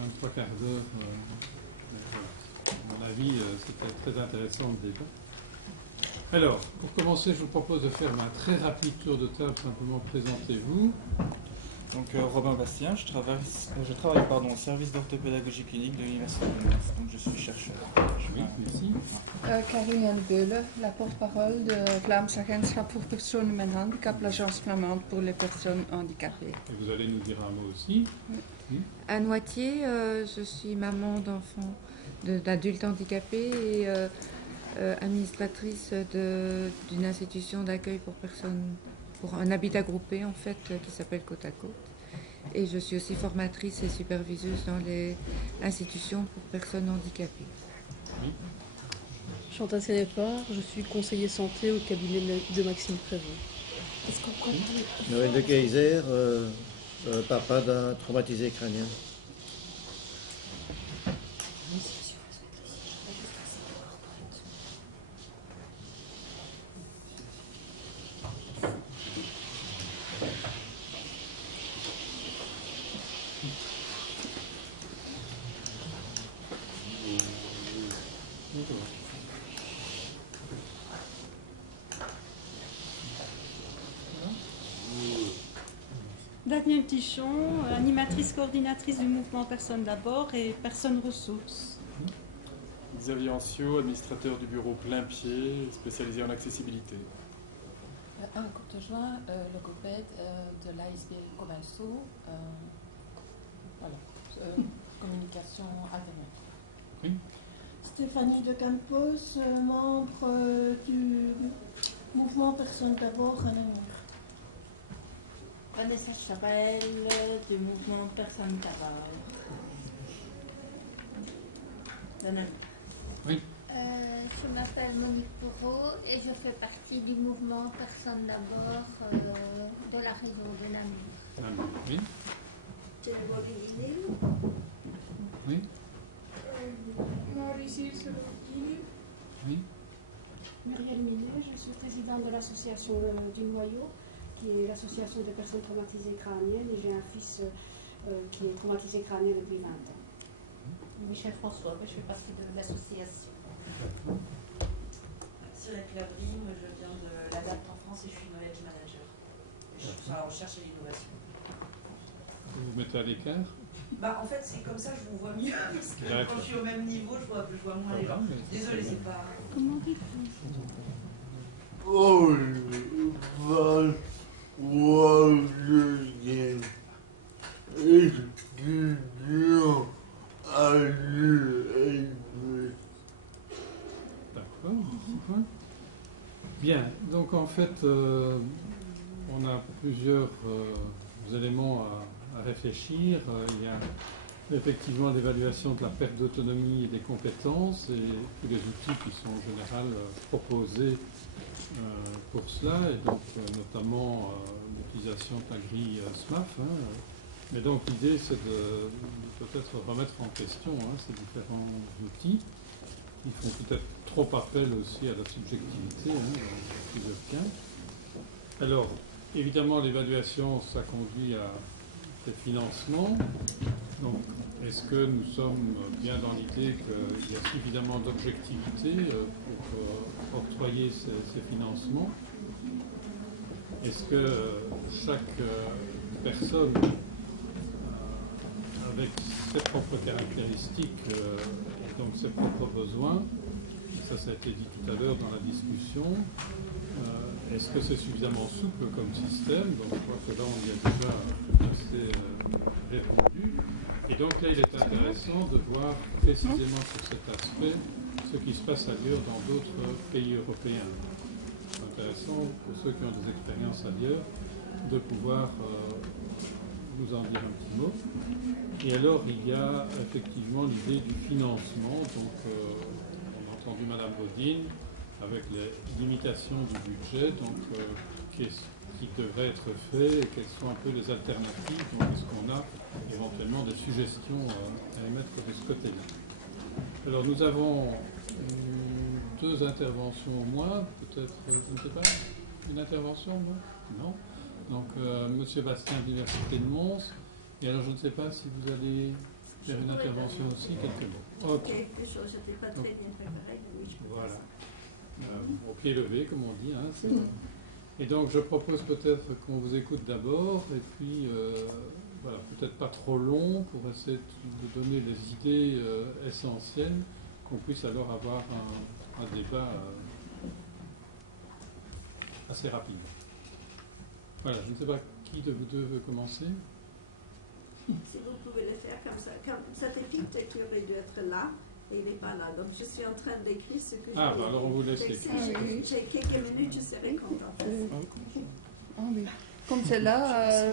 même 3 quarts d'heure. Voilà. À mon avis, c'était très intéressant le débat. Alors, pour commencer, je vous propose de faire un très rapide tour de table, simplement présentez-vous. Donc Robin Bastien, je travaille au service d'orthopédagogie clinique de l'Université de Metz, donc je suis chercheur. Oui, merci. Caroline Beulen, la porte-parole de Vlaams Agentschap voor Personen met Handicap, l'agence flamande pour les personnes handicapées. Et vous allez nous dire un mot aussi. Oui. Anne Wattier, je suis maman d'enfants, d'adultes handicapés et administratrice d'une institution d'accueil pour personnes, pour un habitat groupé en fait, qui s'appelle Côte à Côte. Et je suis aussi formatrice et superviseuse dans les institutions pour personnes handicapées. Oui. Chantal Sénépard, je suis conseiller santé au cabinet de Maxime Prévost. Noël de Kayser, papa d'un traumatisé crânien. Danielle Tichon, animatrice coordinatrice du mouvement Personnes d'abord et Personnes ressources. Xavier Ancio, administrateur du bureau Plein Pied, spécialisé en accessibilité. Anne Courtejoie, logopède de l'ASB Cominso, communication Internet. Oui. Stéphanie de Campos, membre du mouvement Personnes d'abord à Namur. Vanessa Chabel du mouvement Personnes d'abord. Oui. Je m'appelle Monique Pourreau et je fais partie du mouvement Personnes d'abord de la région de Namur. Oui. Oui. Mauricie Sorokini. Oui. Muriel Millet, je suis présidente de l'association du Noyau, qui est l'association des personnes traumatisées crâniennes, et j'ai un fils qui est traumatisé crânien depuis 20 ans. Michel François, je fais partie de l'association. Cyril Clavry, je viens de l'ADAPT en France et je suis knowledge manager. Je suis sur la recherche et l'innovation. Vous vous mettez à l'écart? En fait, c'est comme ça que je vous vois mieux, parce que quand je suis au même niveau, je vois moins les gens. Désolée, c'est pas... Comment dites-vous? D'accord. Bien, donc en fait, on a plusieurs éléments à réfléchir. Il y a effectivement l'évaluation de la perte d'autonomie et des compétences et tous les outils qui sont en général proposés pour cela, et donc notamment l'utilisation de la grille SMAF. Mais donc l'idée, c'est de peut-être remettre en question ces différents outils qui font peut-être trop appel aussi à la subjectivité dans plusieurs cas. Alors, évidemment, l'évaluation, ça conduit à des financements. Donc, est-ce que nous sommes bien dans l'idée qu'il y a suffisamment d'objectivité pour octroyer ces financements? Est-ce que chaque personne, avec ses propres caractéristiques et donc ses propres besoins, ça a été dit tout à l'heure dans la discussion, est-ce que c'est suffisamment souple comme système? Donc je crois que là on y a déjà assez répondu. Et donc là il est intéressant de voir précisément sur cet aspect ce qui se passe ailleurs dans d'autres pays européens. C'est intéressant pour ceux qui ont des expériences ailleurs de pouvoir nous en dire un petit mot. Et alors il y a effectivement l'idée du financement. Donc on a entendu Madame Bodine avec les limitations du budget, donc qui devrait être fait, et quelles sont un peu les alternatives. Donc est-ce qu'on a éventuellement des suggestions à émettre de ce côté-là? Alors nous avons deux interventions au moins, peut-être, je ne sais pas, une intervention au moins? Non. Donc Monsieur Bastien de l'Université de Mons, et alors je ne sais pas si vous allez faire une intervention aussi, quelques mots. Ok. Quelque chose, je n'étais pas très bien préparée, mais oui, je peux Voilà. faire Au pied levé, comme on dit. Hein, et donc, je propose peut-être qu'on vous écoute d'abord, et puis, voilà, peut-être pas trop long, pour essayer de donner les idées essentielles, qu'on puisse alors avoir un débat assez rapide. Voilà, je ne sais pas qui de vous deux veut commencer. Si vous pouvez le faire comme ça. Comme cette équipe d'écriture aurait dû être là, et il n'est pas là. Donc je suis en train d'écrire ce que j'ai. Ah, alors on vous laisse écrire. Si j'ai quelques minutes, je serai contente. Oui. Comme c'est là,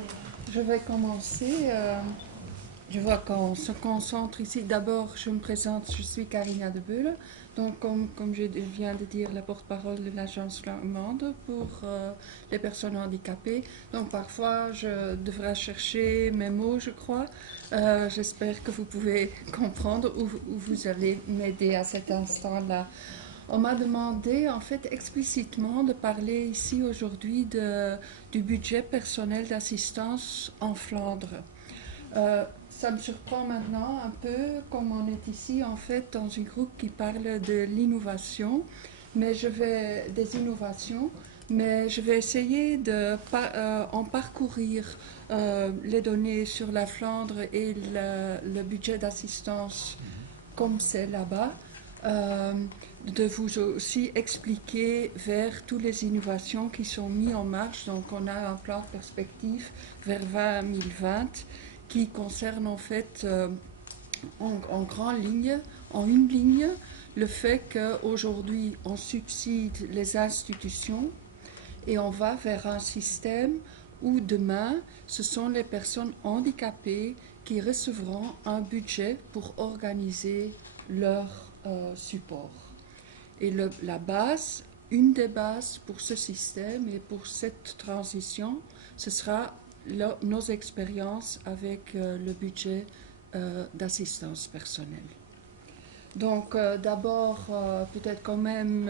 je vais commencer. Je vois qu'on se concentre ici. D'abord, je me présente, je suis Carina de Beule. Donc, comme je viens de dire, la porte-parole de l'Agence flamande pour les personnes handicapées. Donc, parfois, je devrais chercher mes mots, je crois. J'espère que vous pouvez comprendre ou vous allez m'aider à cet instant-là. On m'a demandé, en fait, explicitement de parler ici aujourd'hui du budget personnel d'assistance en Flandre. Ça me surprend maintenant un peu, comme on est ici en fait dans un groupe qui parle de l'innovation, des innovations, mais je vais essayer en parcourir les données sur la Flandre et le budget d'assistance comme c'est là-bas, de vous aussi expliquer vers toutes les innovations qui sont mises en marche. Donc on a un plan de perspective vers 2020 qui concerne en fait en grande ligne, en une ligne, le fait qu'aujourd'hui on subside les institutions et on va vers un système où demain ce sont les personnes handicapées qui recevront un budget pour organiser leur support. Et la base, une des bases pour ce système et pour cette transition, ce sera nos expériences avec le budget d'assistance personnelle. Donc d'abord, peut-être quand même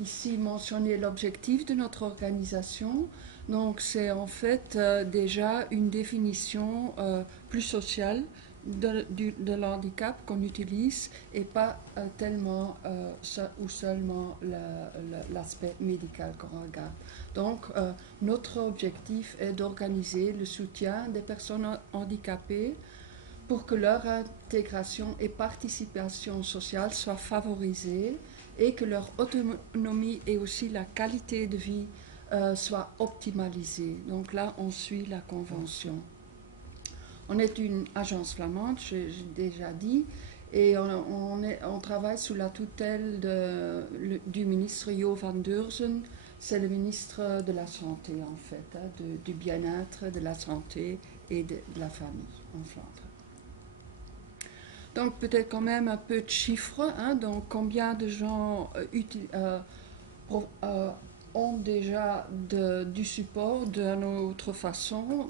ici mentionner l'objectif de notre organisation. Donc c'est en fait déjà une définition plus sociale de l'handicap qu'on utilise et pas tellement ou seulement l'aspect médical qu'on regarde. Donc notre objectif est d'organiser le soutien des personnes handicapées pour que leur intégration et participation sociale soient favorisées et que leur autonomie et aussi la qualité de vie soient optimalisées. Donc là, on suit la convention. On est une agence flamande, j'ai déjà dit, et on travaille sous la tutelle du ministre Jo van Deurzen. C'est le ministre de la Santé, en fait, du bien-être, de la santé et de la famille en Flandre. Donc peut-être quand même un peu de chiffres. Donc combien de gens ont déjà du support d'une autre façon,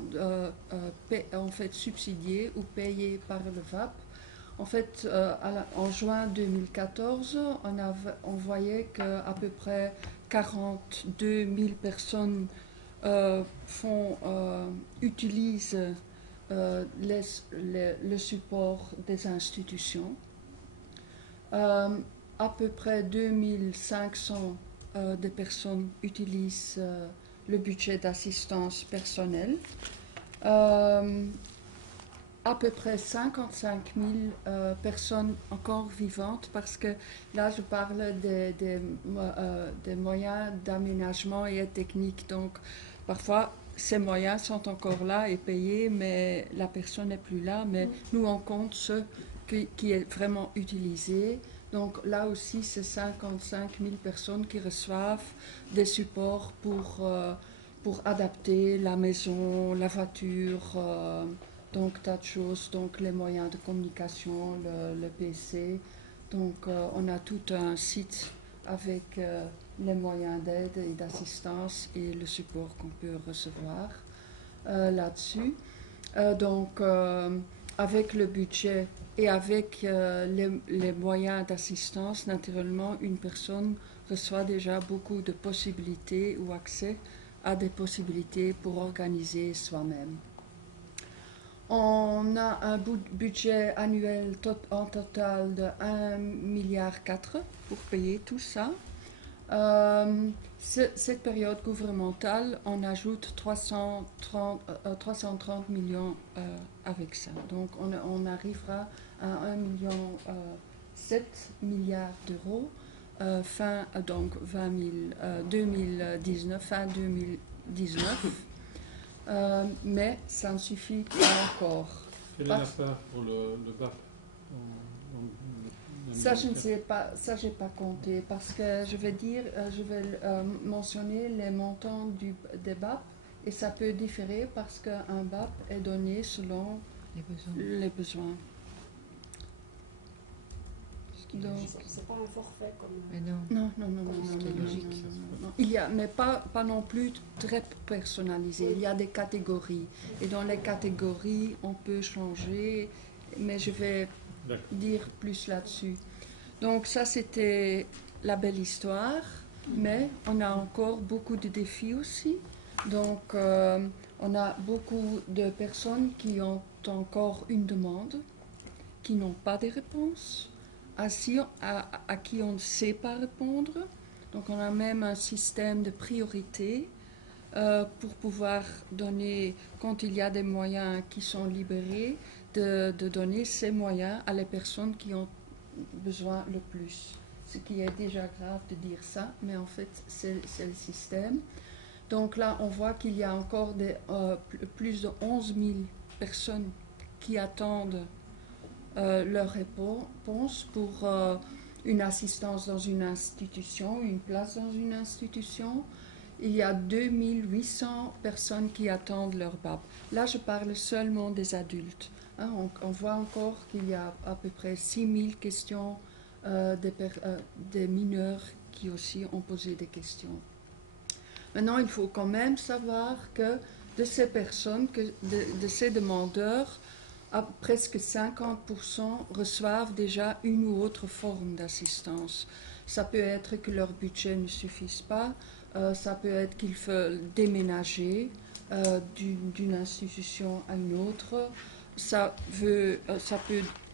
en fait subsidié ou payé par le VAP. En fait, en juin 2014, on voyait qu'à peu près 42 000 personnes utilisent le support des institutions. À peu près 2500 de personnes utilisent le budget d'assistance personnelle. À peu près 55 000 personnes encore vivantes, parce que là je parle des moyens d'aménagement et techniques. Donc parfois ces moyens sont encore là et payés, mais la personne n'est plus là. Mais nous on compte ce qui est vraiment utilisé. Donc là aussi, c'est 55 000 personnes qui reçoivent des supports pour adapter la maison, la voiture, donc tas de choses, donc les moyens de communication, le PC. Donc on a tout un site avec les moyens d'aide et d'assistance et le support qu'on peut recevoir là-dessus. Donc avec le budget et avec les moyens d'assistance, naturellement, une personne reçoit déjà beaucoup de possibilités ou accès à des possibilités pour organiser soi-même. On a un budget annuel en total de 1,4 milliard pour payer tout ça. Cette période gouvernementale, on ajoute 330 millions avec ça. Donc on arrivera à 1,7 milliard d'euros fin 2019, fin 2019. Mais ça ne suffit pas encore. Quelle est la part pour le BAP? Ça, je ne sais pas, ça, je n'ai pas compté, parce que je vais mentionner les montants des BAP, et ça peut différer parce qu'un BAP est donné selon les besoins. C'est pas un forfait comme... Mais non. Non. Logique. Il y a, mais pas non plus très personnalisé. Il y a des catégories, et dans les catégories, on peut changer, mais je vais dire plus là-dessus. Donc ça, c'était la belle histoire, mais on a encore beaucoup de défis aussi. Donc on a beaucoup de personnes qui ont encore une demande, qui n'ont pas de réponse, à qui on ne sait pas répondre. Donc on a même un système de priorité pour pouvoir donner, quand il y a des moyens qui sont libérés, de donner ces moyens à les personnes qui ont besoin le plus. Ce qui est déjà grave de dire ça, mais en fait c'est le système. Donc là on voit qu'il y a encore plus de 11 000 personnes qui attendent leur réponse pour une assistance dans une institution, une place dans une institution. Il y a 2800 personnes qui attendent leur BAP. Là je parle seulement des adultes. On voit encore qu'il y a à peu près 6000 questions des mineurs qui aussi ont posé des questions. Maintenant, il faut quand même savoir que de ces personnes, de ces demandeurs, presque 50% reçoivent déjà une ou autre forme d'assistance. Ça peut être que leur budget ne suffise pas, ça peut être qu'ils veulent déménager d'une institution à une autre. Ça peut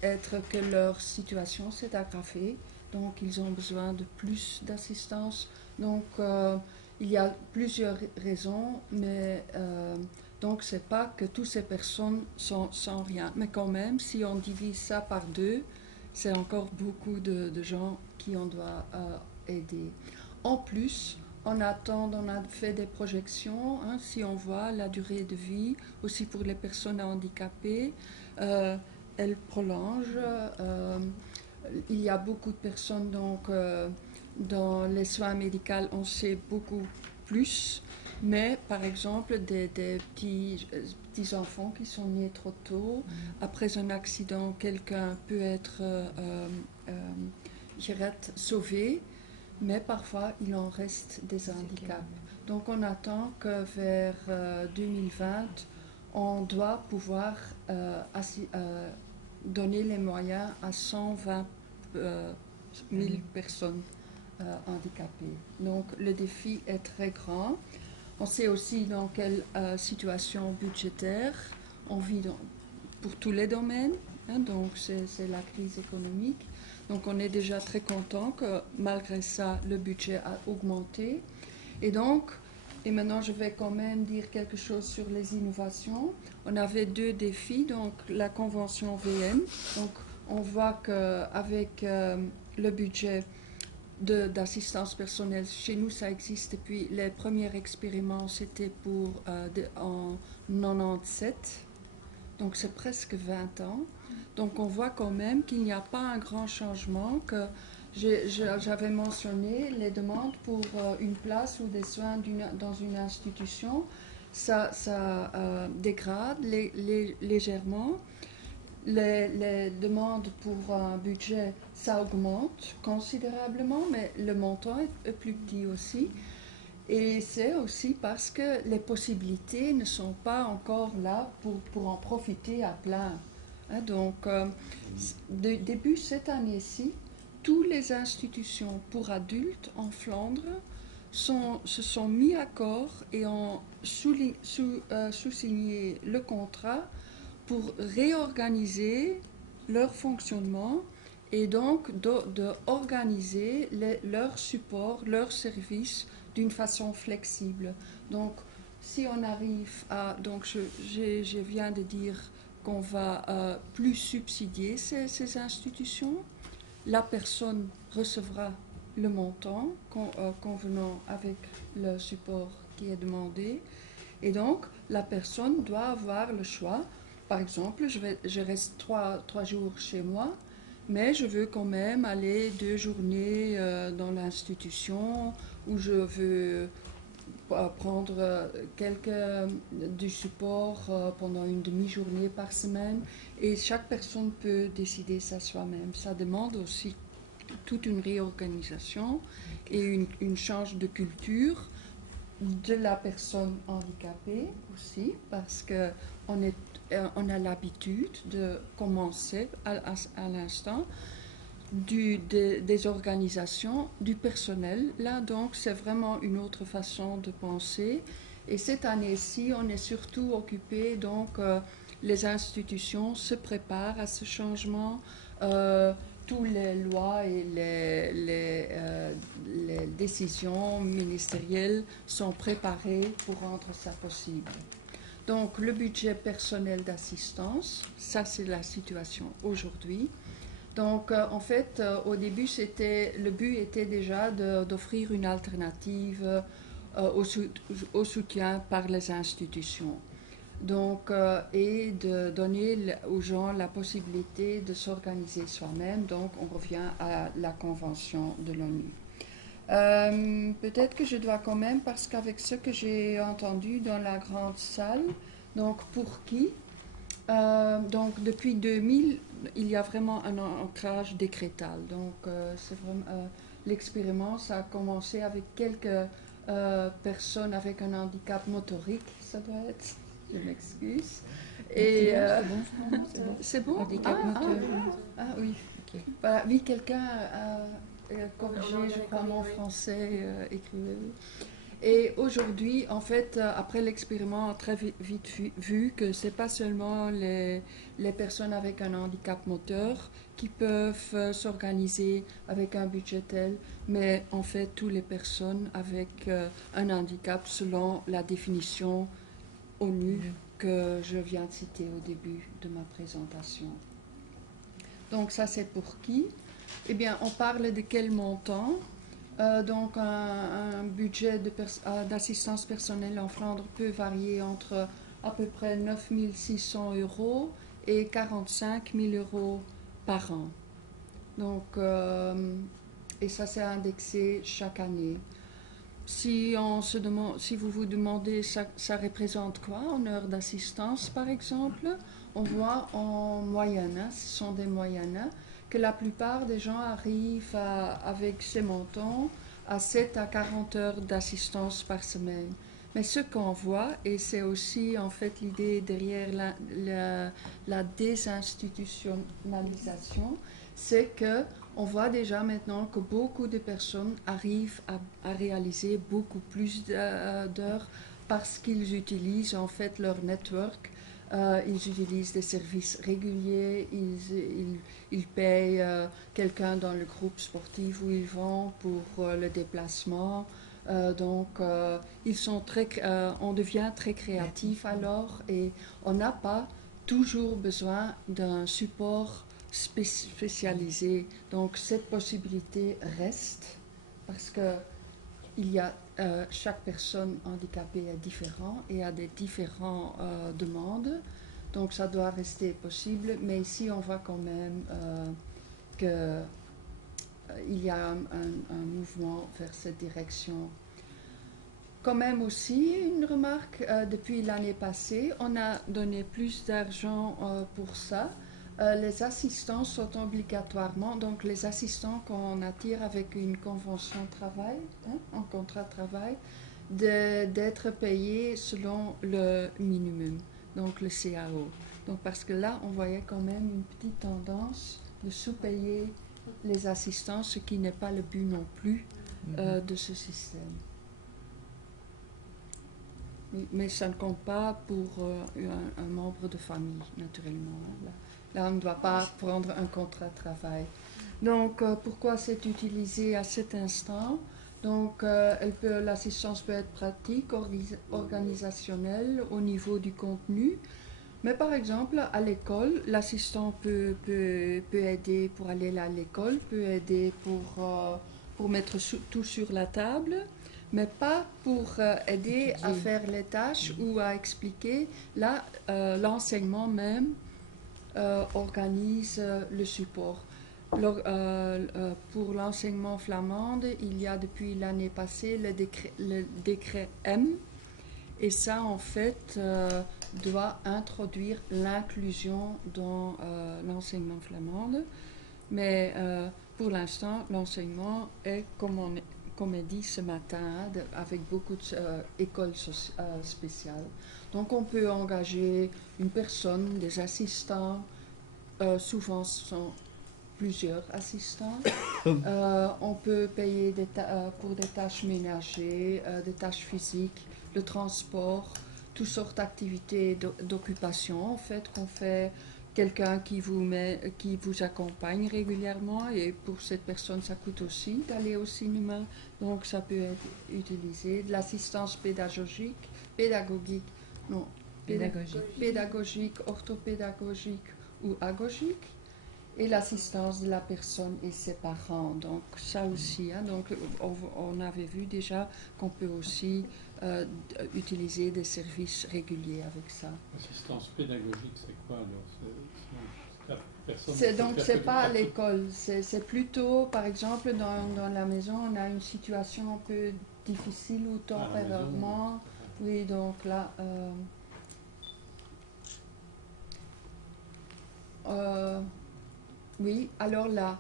être que leur situation s'est aggravée, donc ils ont besoin de plus d'assistance. Donc il y a plusieurs raisons, mais donc c'est pas que toutes ces personnes sont sans rien. Mais quand même, si on divise ça par deux, c'est encore beaucoup de gens qui on doit aider. En plus, on a fait des projections, si on voit la durée de vie, aussi pour les personnes handicapées, elle prolonge. Il y a beaucoup de personnes, donc dans les soins médicaux, on sait beaucoup plus, mais par exemple, des petits enfants qui sont nés trop tôt, après un accident, quelqu'un peut être sauvé, mais parfois il en reste des handicaps. Donc on attend que vers 2020, on doit pouvoir donner les moyens à 120 000 personnes handicapées. Donc le défi est très grand. On sait aussi dans quelle situation budgétaire on vit pour tous les domaines. Donc c'est la crise économique. Donc on est déjà très content que malgré ça, le budget a augmenté. Et maintenant je vais quand même dire quelque chose sur les innovations. On avait deux défis, donc la convention VM. Donc on voit qu'avec le budget d'assistance personnelle, chez nous ça existe depuis les premiers expériments, c'était en 97. Donc c'est presque 20 ans. Donc on voit quand même qu'il n'y a pas un grand changement, que j'avais mentionné les demandes pour une place ou des soins dans une institution, ça dégrade légèrement. Les demandes pour un budget, ça augmente considérablement, mais le montant est plus petit aussi. Et c'est aussi parce que les possibilités ne sont pas encore là pour en profiter à plein. Donc, début cette année-ci, toutes les institutions pour adultes en Flandre se sont mis d'accord et ont sous-signé le contrat pour réorganiser leur fonctionnement et donc d'organiser leur support, leurs services d'une façon flexible. Donc, si on arrive à... Donc, je viens de dire qu'on va plus subsidier ces institutions. La personne recevra le montant convenant avec le support qui est demandé. Et donc, la personne doit avoir le choix. Par exemple, je reste 3 jours chez moi, mais je veux quand même aller 2 journées dans l'institution où je veux prendre du support pendant une demi-journée par semaine. Et chaque personne peut décider ça soi-même. Ça demande aussi toute une réorganisation et une change de culture de la personne handicapée aussi, parce qu'on a l'habitude de commencer à l'instant des organisations, du personnel. Là, donc, c'est vraiment une autre façon de penser. Et cette année-ci, on est surtout occupé, donc, les institutions se préparent à ce changement. Toutes les lois et les décisions ministérielles sont préparées pour rendre ça possible. Donc, le budget personnel d'assistance, ça c'est la situation aujourd'hui. Donc, en fait, au début, le but était déjà d'offrir une alternative au soutien par les institutions. Donc, et de donner aux gens la possibilité de s'organiser soi-même. Donc, on revient à la Convention de l'ONU. Peut-être que je dois quand même, parce qu'avec ce que j'ai entendu dans la grande salle, donc pour qui donc, depuis 2000, il y a vraiment un ancrage décrétal. Donc, c'est vraiment l'expérience a commencé avec quelques personnes avec un handicap motorique, ça doit être. Je m'excuse. Et c'est bon. Handicap moteur. Ah oui. Okay. Voilà, oui, quelqu'un a corrigé, je crois, mon français écrivait. Et aujourd'hui, en fait, après l'expérience, on a très vite vu que ce n'est pas seulement les personnes avec un handicap moteur qui peuvent s'organiser avec un budget tel, mais en fait, toutes les personnes avec un handicap selon la définition ONU que je viens de citer au début de ma présentation. Donc ça c'est pour qui? Eh bien on parle de quel montant? Donc un budget d'assistance personnelle en Flandre peut varier entre à peu près 9 600 € et 45 000 € par an. Donc, et ça c'est indexé chaque année. Si vous vous demandez ça représente quoi en heures d'assistance par exemple, on voit en moyenne, ce sont des moyennes, que la plupart des gens arrivent avec ces montants à 7 à 40 heures d'assistance par semaine. Mais ce qu'on voit, et c'est aussi en fait l'idée derrière la désinstitutionnalisation, c'est que on voit déjà maintenant que beaucoup de personnes arrivent à réaliser beaucoup plus d'heures parce qu'ils utilisent en fait leur network, ils utilisent des services réguliers, ils payent quelqu'un dans le groupe sportif où ils vont pour le déplacement. Donc, on devient très créatif alors et on n'a pas toujours besoin d'un support spécialisé. Donc cette possibilité reste parce que chaque personne handicapée est différente et a des différentes demandes. Donc ça doit rester possible. Mais ici on voit quand même qu'il y a un mouvement vers cette direction. Quand même aussi une remarque, depuis l'année passée, on a donné plus d'argent pour ça. Les assistants sont obligatoirement, donc les assistants qu'on attire avec une convention de travail, un contrat de travail, d'être payés selon le minimum, donc le CAO. Donc parce que là, on voyait quand même une petite tendance de sous-payer les assistants, ce qui n'est pas le but non plus de ce système. Mais ça ne compte pas pour un membre de famille, naturellement. Là, on ne doit pas prendre un contrat de travail. Donc, pourquoi c'est utilisé à cet instant? Donc, l'assistance peut être pratique, organisationnelle, au niveau du contenu. Mais par exemple, à l'école, l'assistant peut aider pour aller à l'école, peut aider pour mettre tout sur la table, mais pas pour aider à faire les tâches ou à expliquer. Là, l'enseignement même organise le support. Pour l'enseignement flamand, il y a depuis l'année passée le décret M, et ça, en fait, doit introduire l'inclusion dans l'enseignement flamand. Mais pour l'instant, l'enseignement est, comme est dit ce matin, avec beaucoup d'écoles spéciales. Donc, on peut engager une personne, des assistants, souvent ce sont plusieurs assistants. On peut payer pour des tâches ménagères, des tâches physiques, le transport, toutes sortes d'activités d'occupation, en fait, qu'on fait. Quelqu'un qui vous accompagne régulièrement, et pour cette personne, ça coûte aussi d'aller au cinéma. Donc, ça peut être utilisé. De l'assistance pédagogique, orthopédagogique ou agogique, et l'assistance de la personne et ses parents. Donc, ça aussi. Donc, on avait vu déjà qu'on peut aussi utiliser des services réguliers avec ça. L'assistance pédagogique, c'est quoi alors? Donc, c'est pas à l'école. C'est plutôt, par exemple, dans la maison, on a une situation un peu difficile ou temporairement. Oui, donc là... oui, alors là,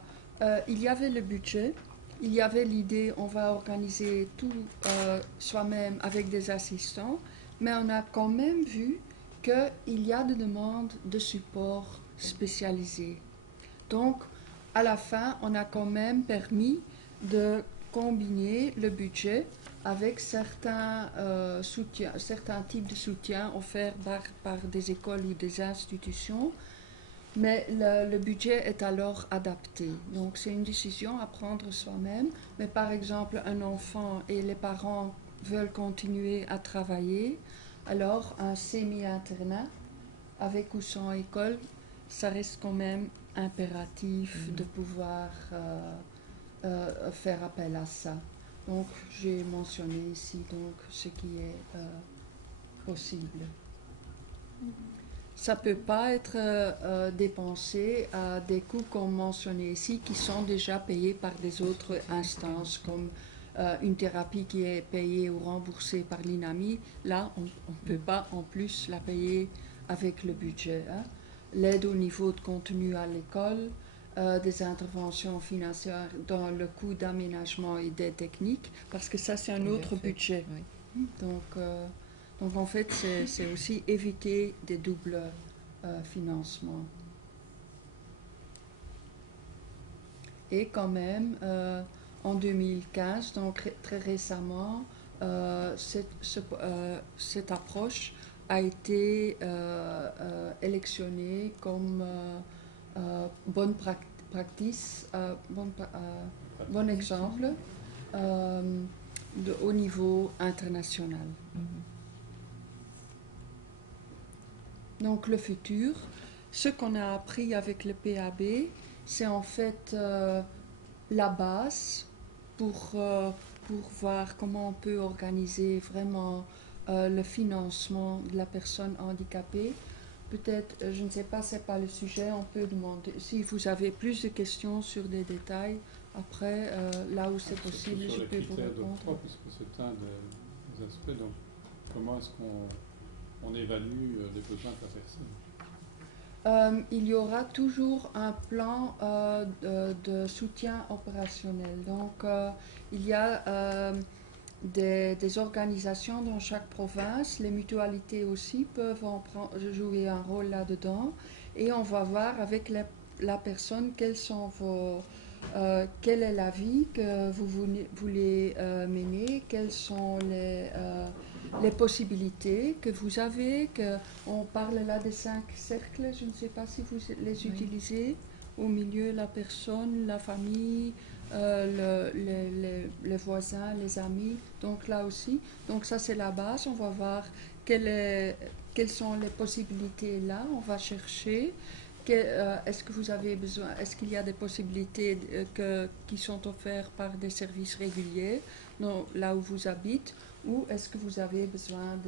il y avait le budget, il y avait l'idée, on va organiser tout soi-même avec des assistants, mais on a quand même vu qu'il y a des demandes de support spécialisé. Donc, à la fin, on a quand même permis de combiner le budget avec certains types de soutien offerts par des écoles ou des institutions. Mais le budget est alors adapté. Donc, c'est une décision à prendre soi-même. Mais par exemple, un enfant et les parents veulent continuer à travailler, alors un semi-internat, avec ou sans école, ça reste quand même impératif de pouvoir faire appel à ça. Donc, j'ai mentionné ici donc, ce qui est possible. Ça ne peut pas être dépensé à des coûts comme mentionné ici, qui sont déjà payés par des autres instances, comme une thérapie qui est payée ou remboursée par l'INAMI. Là, on ne peut pas en plus la payer avec le budget. L'aide au niveau de contenu à l'école, des interventions financières dans le coût d'aménagement et des techniques, parce que ça, c'est un autre budget. Oui. Donc, en fait, c'est aussi éviter des doubles financements. Et quand même, en 2015, donc très récemment, cette approche a été électionnée comme bonne pratique, bon exemple au niveau international. Donc le futur, ce qu'on a appris avec le PAB, c'est en fait la base pour voir comment on peut organiser vraiment le financement de la personne handicapée. Peut-être, je ne sais pas, ce n'est pas le sujet, on peut demander. Si vous avez plus de questions sur des détails, après, là où c'est possible, je peux vous répondre. Parce que c'est un des aspects. Donc, comment est-ce qu'on évalue les besoins de la personne? Il y aura toujours un plan de soutien opérationnel. Donc, il y a des organisations dans chaque province. Les mutualités aussi peuvent jouer un rôle là-dedans. Et on va voir avec la personne quels sont quelle est la vie que vous voulez mener, quelles sont les possibilités que vous avez, on parle là des 5 cercles, je ne sais pas si vous les utilisez, au milieu la personne, la famille, les voisins, les amis, donc là aussi, donc ça c'est la base, on va voir quelles sont les possibilités là, on va chercher. Est-ce que vous avez besoin, est-ce qu'il y a des possibilités qui sont offertes par des services réguliers là où vous habitez, ou est-ce que vous avez besoin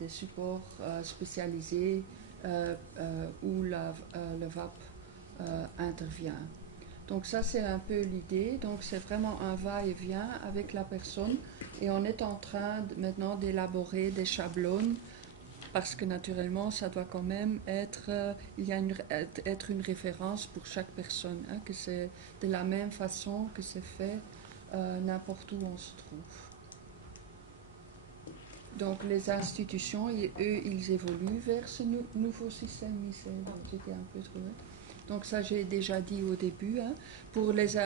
des supports spécialisés où le VAP intervient. Donc ça c'est un peu l'idée, donc c'est vraiment un va-et-vient avec la personne et on est en train maintenant d'élaborer des schablones parce que naturellement ça doit quand même être, être une référence pour chaque personne, hein, que c'est de la même façon que c'est fait n'importe où on se trouve. Donc les institutions, eux, ils évoluent vers ce nouveau système MICEL. J'étais un peu trop... Donc ça, j'ai déjà dit au début. Hein. Pour les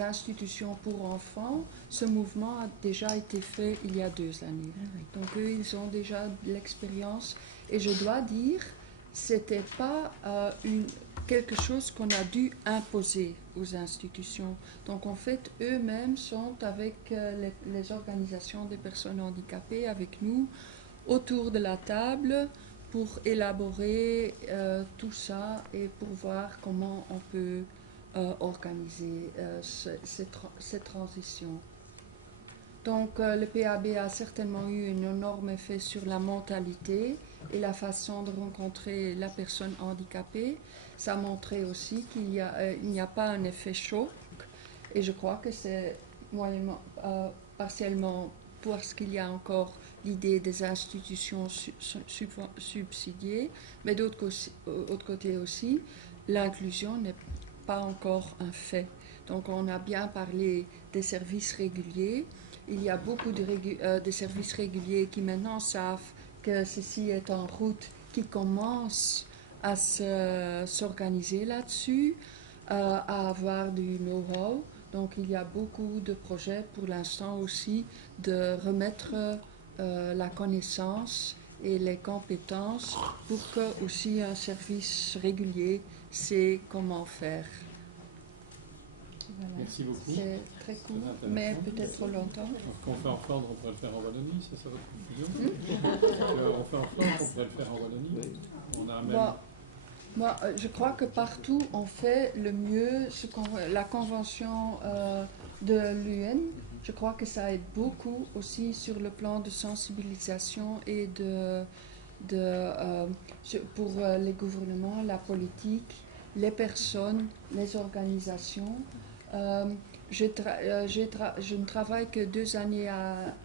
institutions pour enfants, ce mouvement a déjà été fait il y a 2 années. Donc eux, ils ont déjà de l'expérience. Et je dois dire, c'était pas quelque chose qu'on a dû imposer aux institutions. Donc en fait, eux-mêmes sont avec les organisations des personnes handicapées, avec nous, autour de la table, pour élaborer tout ça et pour voir comment on peut organiser cette transition. Donc le PAB a certainement eu un énorme effet sur la mentalité et la façon de rencontrer la personne handicapée. Ça a montré aussi qu'il n'y a pas un effet choc et je crois que c'est moyennement, partiellement parce qu'il y a encore l'idée des institutions subsidiées, mais d'autre côté aussi, l'inclusion n'est pas encore un fait. Donc on a bien parlé des services réguliers. Il y a beaucoup de services réguliers qui maintenant savent que ceci est en route, qui commencent à s'organiser là-dessus, à avoir du know-how. Donc il y a beaucoup de projets pour l'instant aussi de remettre la connaissance et les compétences pour que aussi un service régulier sait comment faire. Voilà. Merci beaucoup. C'est très cool, mais peut-être trop longtemps. Qu'on fait en Flandre, on pourrait le faire en Wallonie, c'est ça votre conclusion? On fait en Flandre, on pourrait le faire en Wallonie. On a même... Moi, je crois que partout on fait le mieux. La convention de l'UN, je crois que ça aide beaucoup aussi sur le plan de sensibilisation et pour les gouvernements, la politique, les personnes, les organisations. Je ne travaille que 2 années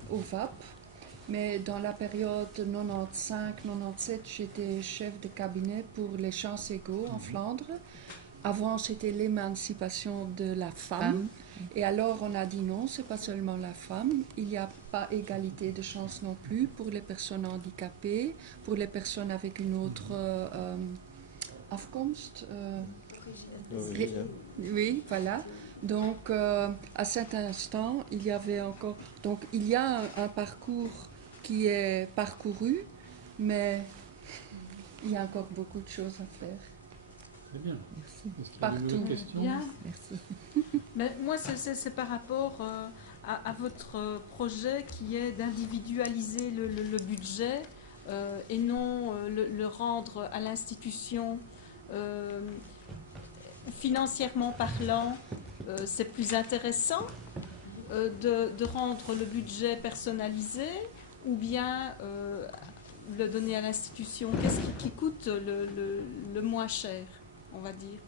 au VAP. Mais dans la période 95-97, j'étais chef de cabinet pour les chances égaux en Flandre. Avant, c'était l'émancipation de la femme. Et alors, on a dit non, c'est pas seulement la femme. Il n'y a pas égalité de chance non plus pour les personnes handicapées, pour les personnes avec une autre afkomst. Oui, voilà. Donc, à cet instant, il y avait encore... Donc, il y a un parcours qui est parcouru, mais il y a encore beaucoup de choses à faire. Très bien. Merci. Partout. Bien. Merci. Mais moi, c'est par rapport à votre projet qui est d'individualiser le budget et non le rendre à l'institution financièrement parlant. C'est plus intéressant de rendre le budget personnalisé ou bien le donner à l'institution. Qu'est-ce qui coûte le moins cher, on va dire?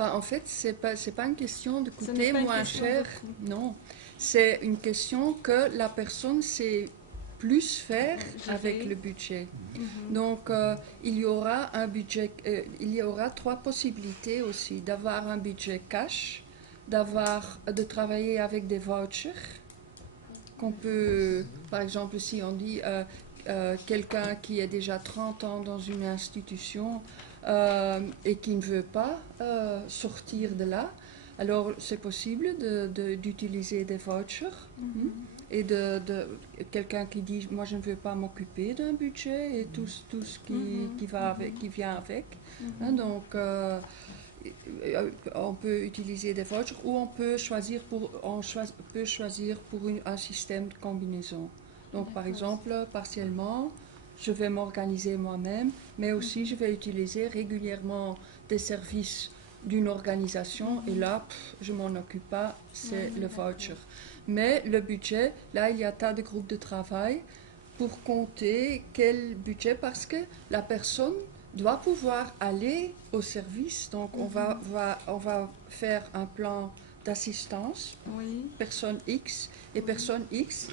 En fait, c'est pas une question de coûter moins cher, non. C'est une question que la personne sait plus faire avec le budget. Donc, il y aura un budget, il y aura 3 possibilités aussi, d'avoir un budget cash, de travailler avec des vouchers, qu'on peut, par exemple, si on dit quelqu'un qui est déjà 30 ans dans une institution et qui ne veut pas sortir de là, Alors, c'est possible d'utiliser des vouchers et quelqu'un qui dit moi je ne veux pas m'occuper d'un budget et tout ce qui vient avec. Hein, donc, on peut utiliser des vouchers ou on peut choisir pour un système de combinaison. Donc, par exemple, partiellement, je vais m'organiser moi-même, mais aussi je vais utiliser régulièrement des services d'une organisation et là, je m'en occupe pas, c'est le voucher. Mais le budget, là, il y a tas de groupes de travail pour compter quel budget, parce que la personne doit pouvoir aller au service. Donc, on va faire un plan d'assistance, personne X, et personne X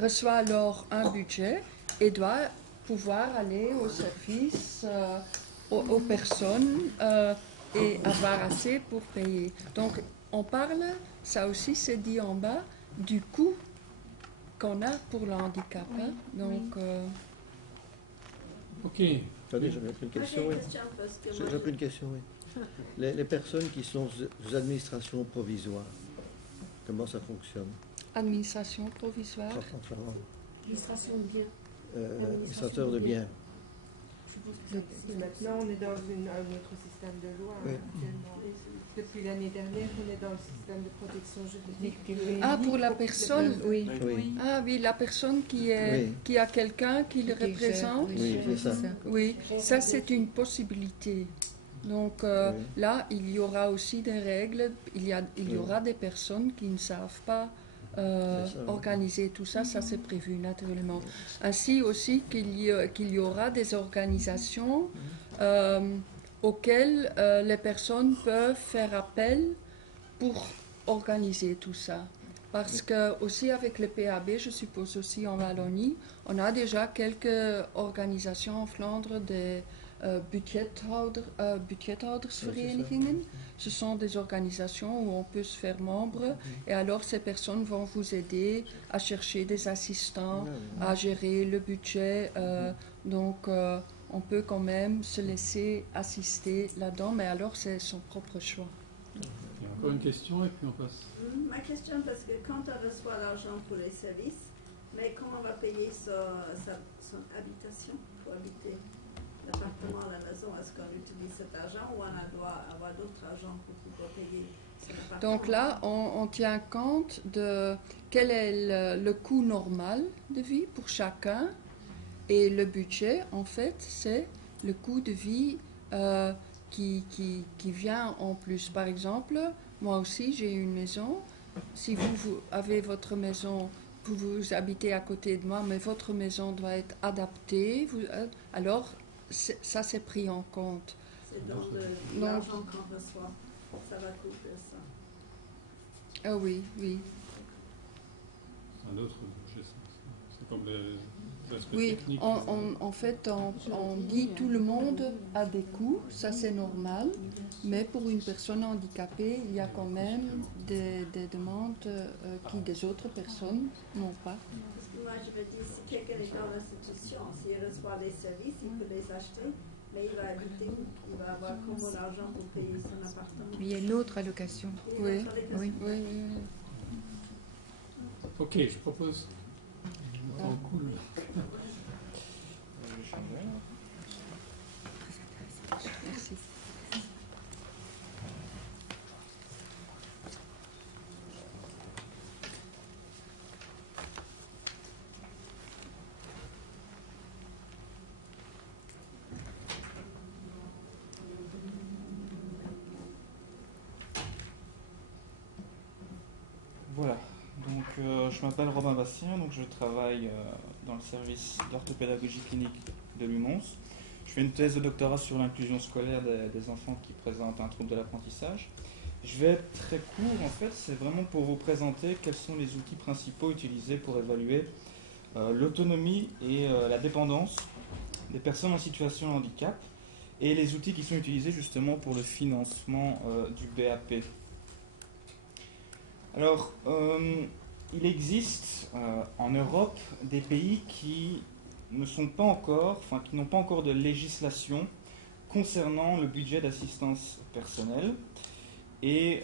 reçoit alors un budget et doit pouvoir aller au service aux personnes et avoir assez pour payer. Donc, on parle, ça aussi c'est dit en bas, du coût qu'on a pour le handicap. Hein? Donc, ok. Attendez, j'avais une question, oui. J'ai une question, oui. Les personnes qui sont aux administrations provisoires, comment ça fonctionne? Administration provisoire. Administration de biens. Administrateur de biens. Maintenant, on est dans un autre système de loi. Oui. Depuis l'année dernière, on est dans le système de protection juridique. Ah, pour la personne, oui. Oui. Ah oui, la personne qui a quelqu'un qui le représente. Oui, c'est ça. Oui, ça c'est une possibilité. Donc là, il y aura aussi des règles. Il y aura des personnes qui ne savent pas organiser tout ça, ça c'est prévu naturellement. Ainsi aussi qu'il y aura des organisations auxquelles les personnes peuvent faire appel pour organiser tout ça. Parce que aussi avec le PAB, je suppose aussi en Wallonie, on a déjà quelques organisations en Flandre, des budgethoudersverenigingen. Ce sont des organisations où on peut se faire membre et alors ces personnes vont vous aider à chercher des assistants, à gérer le budget. Donc on peut quand même se laisser assister là-dedans, mais alors c'est son propre choix. Il y a encore une question et puis on passe. Ma question, parce que quand on reçoit l'argent pour les services, mais comment on va payer son habitation pour habiter l'appartement, la maison? Est-ce qu'on utilise cet argent ou on doit avoir d'autres argent pour pouvoir payer son appartement? Donc là, on tient compte de quel est le coût normal de vie pour chacun et le budget, en fait, c'est le coût de vie qui vient en plus. Par exemple, moi aussi, j'ai une maison. Si vous avez votre maison, vous habitez à côté de moi, mais votre maison doit être adaptée, alors ça c'est pris en compte. C'est dans l'argent qu'on reçoit, ça va coûter ça. Ah oui, oui. C'est un autre budget, c'est comme les aspects techniques. En fait, on dit tout le monde a des coûts, ça c'est normal, mais pour une personne handicapée, il y a quand même des demandes qui des autres personnes n'ont pas. Parce que moi je me dis, si quelqu'un est dans l'institution, s'il reçoit des services, il peut les acheter, mais il va habiter où? Il va avoir comment l'argent pour payer son appartement? Il y a une autre allocation. Oui. Ok, je propose. Cool. Merci. Voilà, donc je m'appelle Robin Bastien, donc je travaille dans le service d'orthopédagogie clinique de l'UMONS. Je fais une thèse de doctorat sur l'inclusion scolaire des enfants qui présentent un trouble de l'apprentissage. Je vais être très court, en fait, c'est vraiment pour vous présenter quels sont les outils principaux utilisés pour évaluer l'autonomie et la dépendance des personnes en situation de handicap et les outils qui sont utilisés justement pour le financement du BAP. Alors, il existe en Europe des pays qui ne sont pas encore, qui n'ont pas encore de législation concernant le budget d'assistance personnelle. Et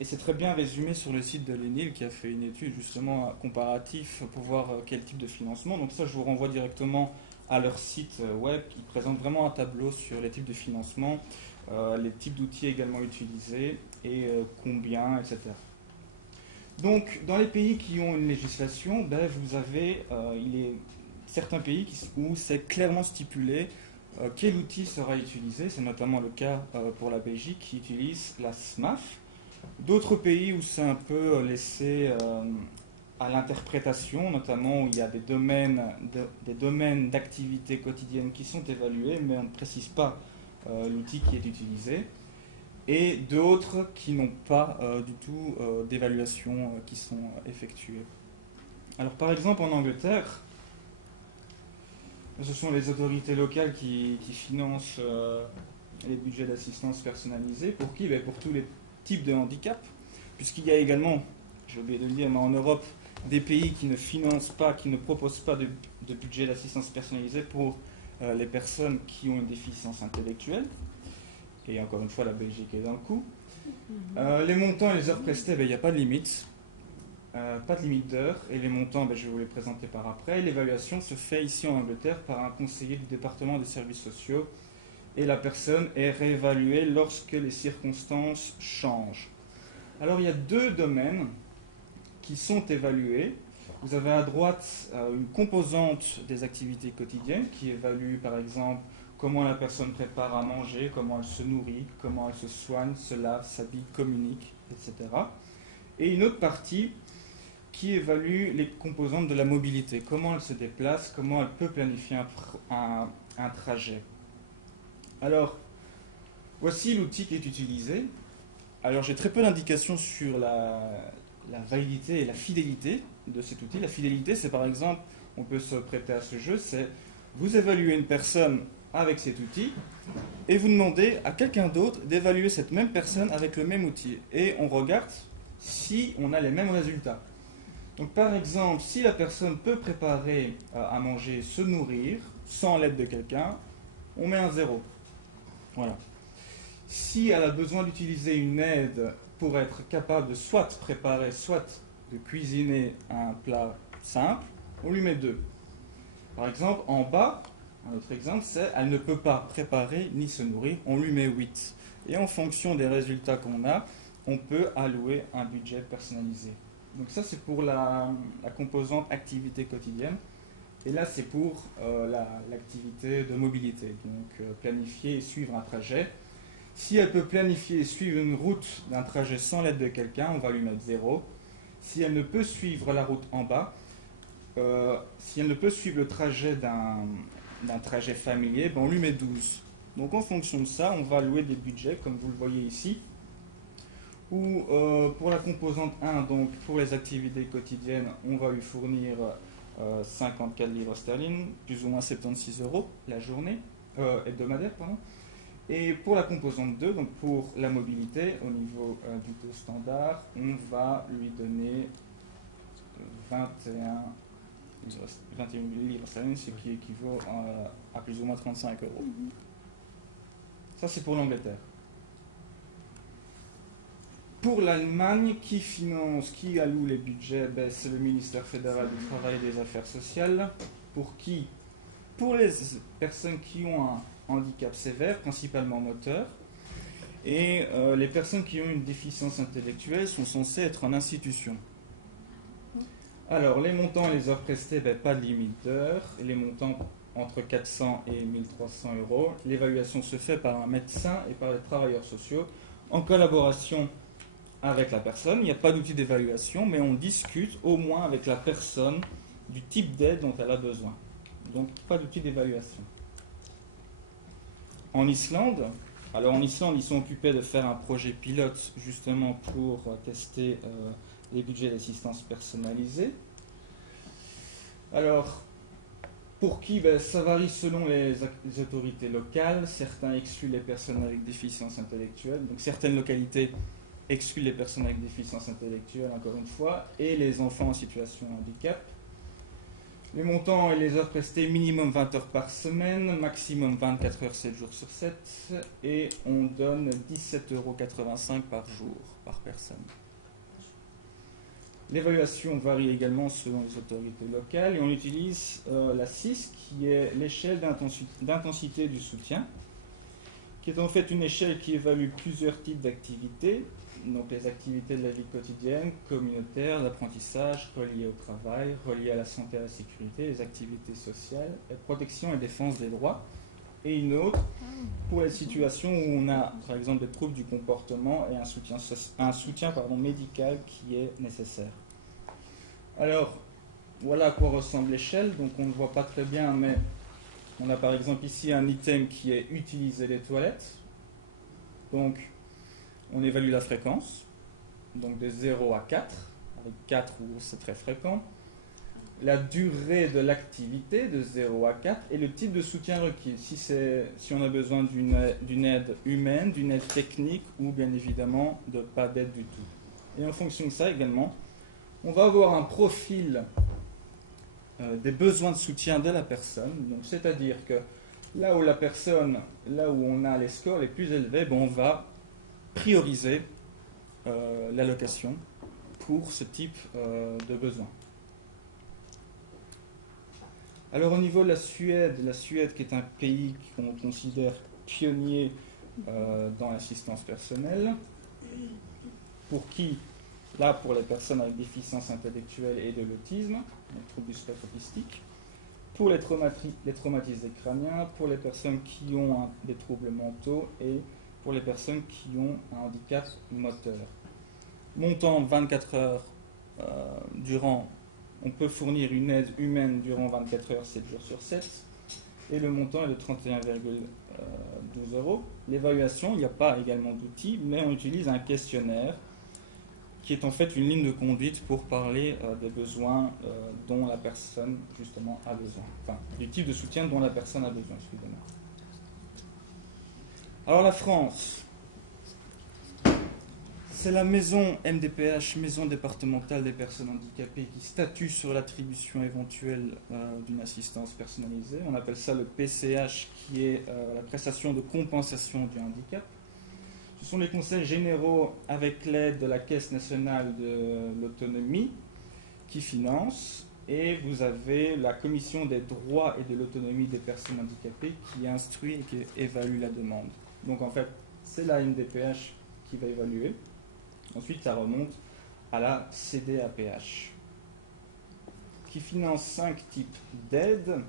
c'est très bien résumé sur le site de l'ENIL qui a fait une étude justement comparatif pour voir quel type de financement. Donc ça, je vous renvoie directement à leur site web qui présente vraiment un tableau sur les types de financement, les types d'outils également utilisés et combien, etc. Donc dans les pays qui ont une législation, vous avez certains pays où c'est clairement stipulé quel outil sera utilisé. C'est notamment le cas pour la Belgique qui utilise la SMAF. D'autres pays où c'est un peu laissé à l'interprétation, notamment où il y a des domaines d'activité quotidienne qui sont évalués, mais on ne précise pas l'outil qui est utilisé, et d'autres qui n'ont pas du tout d'évaluation qui sont effectuées. Alors par exemple en Angleterre, ce sont les autorités locales qui financent les budgets d'assistance personnalisée. Pour qui? Pour tous les types de handicap, puisqu'il y a également, j'ai oublié de le dire, mais en Europe, des pays qui ne financent pas, qui ne proposent pas de budget d'assistance personnalisée pour les personnes qui ont une déficience intellectuelle. Et encore une fois, la Belgique est dans le coup. Les montants et les heures prestées, il n'y a pas de limite. Pas de limite d'heures. Et les montants, je vais vous les présenter par après. L'évaluation se fait ici en Angleterre par un conseiller du département des services sociaux. Et la personne est réévaluée lorsque les circonstances changent. Alors il y a deux domaines qui sont évalués. Vous avez à droite une composante des activités quotidiennes qui évalue par exemple comment la personne prépare à manger, comment elle se nourrit, comment elle se soigne, se lave, s'habille, communique, etc. Et une autre partie qui évalue les composantes de la mobilité, comment elle se déplace, comment elle peut planifier un trajet. Alors, voici l'outil qui est utilisé. Alors, j'ai très peu d'indications sur la validité et la fidélité de cet outil. La fidélité, c'est par exemple, on peut se prêter à ce jeu, c'est vous évaluez une personne avec cet outil et vous demandez à quelqu'un d'autre d'évaluer cette même personne avec le même outil. Et on regarde si on a les mêmes résultats. Donc, par exemple, si la personne peut préparer à manger, se nourrir, sans l'aide de quelqu'un, on met un 0. Voilà. Si elle a besoin d'utiliser une aide pour être capable de soit préparer, soit de cuisiner un plat simple, on lui met 2. Par exemple, en bas, un autre exemple, c'est elle ne peut pas préparer ni se nourrir, on lui met 8. Et en fonction des résultats qu'on a, on peut allouer un budget personnalisé. Donc ça, c'est pour la composante activité quotidienne. Et là, c'est pour l'activité de mobilité, donc planifier et suivre un trajet. Si elle peut planifier et suivre une route d'un trajet sans l'aide de quelqu'un, on va lui mettre 0. Si elle ne peut suivre la route en bas, si elle ne peut suivre le trajet d'un trajet familier, on lui met 12. Donc en fonction de ça, on va allouer des budgets, comme vous le voyez ici, où pour la composante 1, donc pour les activités quotidiennes, on va lui fournir 54 livres sterling, plus ou moins 76 € la journée, hebdomadaire, pardon. Et pour la composante 2, donc pour la mobilité, au niveau du taux standard, on va lui donner 21 livres sterling, ce qui équivaut à plus ou moins 35 €. Ça, c'est pour l'Angleterre. Pour l'Allemagne, qui finance, qui alloue les budgets, c'est le ministère fédéral du Travail et des Affaires sociales. Pour qui? Pour les personnes qui ont un handicap sévère, principalement moteur, et les personnes qui ont une déficience intellectuelle sont censées être en institution. Alors, les montants et les heures prestées, pas de limite d'heures, et les montants entre 400 et 1300 €. L'évaluation se fait par un médecin et par les travailleurs sociaux, en collaboration avec la personne. Il n'y a pas d'outil d'évaluation, mais on discute au moins avec la personne du type d'aide dont elle a besoin. Donc, pas d'outil d'évaluation. En Islande, ils sont occupés de faire un projet pilote justement pour tester les budgets d'assistance personnalisée. Alors, pour qui? Ça varie selon les autorités locales. Certains excluent les personnes avec déficience intellectuelle. Donc, certaines localités excluent les personnes avec déficience intellectuelle, encore une fois, et les enfants en situation de handicap. Les montants et les heures prestées, minimum 20 heures par semaine, maximum 24 heures 7 jours sur 7, et on donne 17,85 € par jour, par personne. L'évaluation varie également selon les autorités locales et on utilise la CIS qui est l'échelle d'intensité du soutien, qui est en fait une échelle qui évalue plusieurs types d'activités, donc les activités de la vie quotidienne, communautaire, l'apprentissage, reliées au travail, reliées à la santé et à la sécurité, les activités sociales, la protection et défense des droits, et une autre pour les situations où on a par exemple des troubles du comportement et un soutien médical qui est nécessaire. Alors voilà à quoi ressemble l'échelle, donc on ne voit pas très bien, mais on a par exemple ici un item qui est utiliser les toilettes, donc on évalue la fréquence, donc de 0 à 4, avec 4 où c'est très fréquent, la durée de l'activité de 0 à 4 et le type de soutien requis, si on a besoin d'une aide humaine, d'une aide technique ou bien évidemment de pas d'aide du tout. Et en fonction de ça également, on va avoir un profil des besoins de soutien de la personne, donc c'est-à-dire que là où on a les scores les plus élevés, on va prioriser l'allocation pour ce type de besoin. Alors au niveau de la Suède qui est un pays qu'on considère pionnier dans l'assistance personnelle, pour qui, là pour les personnes avec déficience intellectuelle et de l'autisme, les troubles du spectre autistique, pour les traumatisés crâniens, pour les personnes qui ont des troubles mentaux et pour les personnes qui ont un handicap moteur. Montant 24 heures durant. On peut fournir une aide humaine durant 24 heures, 7 jours sur 7, et le montant est de 31,12 €. L'évaluation, il n'y a pas également d'outils, mais on utilise un questionnaire qui est en fait une ligne de conduite pour parler des besoins dont la personne, justement, a besoin. Enfin, du type de soutien dont la personne a besoin, excusez-moi. Alors la France, c'est la maison MDPH, Maison départementale des personnes handicapées, qui statue sur l'attribution éventuelle d'une assistance personnalisée. On appelle ça le PCH, qui est la prestation de compensation du handicap. Ce sont les conseils généraux avec l'aide de la Caisse nationale de l'autonomie qui financent. Et vous avez la commission des droits et de l'autonomie des personnes handicapées qui instruit et qui évalue la demande. Donc en fait, c'est la MDPH qui va évaluer. Ensuite, ça remonte à la CDAPH, qui finance 5 types d'aides: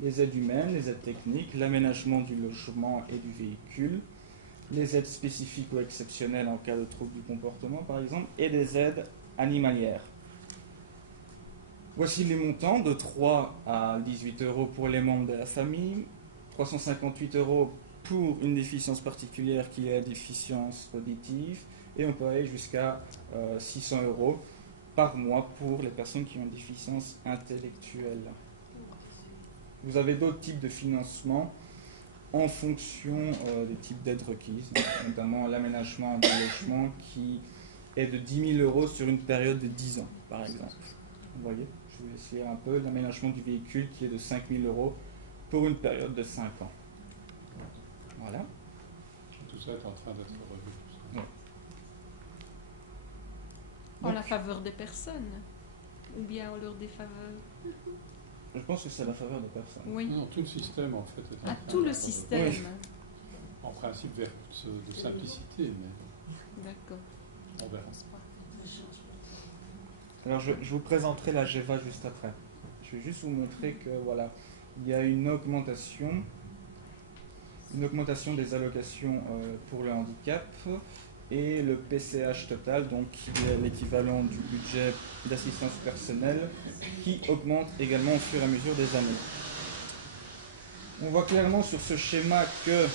les aides humaines, les aides techniques, l'aménagement du logement et du véhicule, les aides spécifiques ou exceptionnelles en cas de trouble du comportement, par exemple, et des aides animalières. Voici les montants de 3 à 18 € pour les membres de la famille, 358 € pour une déficience particulière qui est la déficience auditive, et on peut aller jusqu'à 600 € par mois pour les personnes qui ont une déficience intellectuelle. Vous avez d'autres types de financement en fonction des types d'aides requises, notamment l'aménagement du logement qui est de 10 000 € sur une période de 10 ans, par exemple. Vous voyez, je vais essayer un peu l'aménagement du véhicule qui est de 5 000 € pour une période de 5 ans. Voilà. Tout ça est en train d'être revu. Ouais. En la faveur des personnes ou bien en leur défaveur? Je pense que c'est à la faveur des personnes. Oui. Non, tout le système en fait est en train tout le d'être système. revu. En principe vers de simplicité, mais D'accord. on verra. Alors je vous présenterai la GEVA juste après. Je vais juste vous montrer que voilà, il y a une augmentation des allocations pour le handicap et le PCH total, donc qui est l'équivalent du budget d'assistance personnelle, qui augmente également au fur et à mesure des années. On voit clairement sur ce schéma que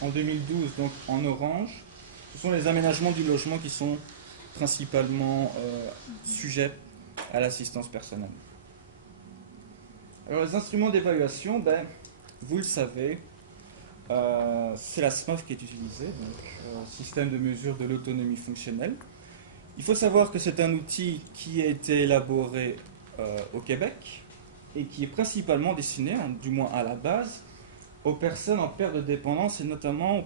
en 2012, donc en orange, ce sont les aménagements du logement qui sont principalement sujets à l'assistance personnelle. Alors les instruments d'évaluation, vous le savez, c'est la SMOF qui est utilisée, donc système de mesure de l'autonomie fonctionnelle. Il faut savoir que c'est un outil qui a été élaboré au Québec et qui est principalement destiné, du moins à la base, aux personnes en perte de dépendance et notamment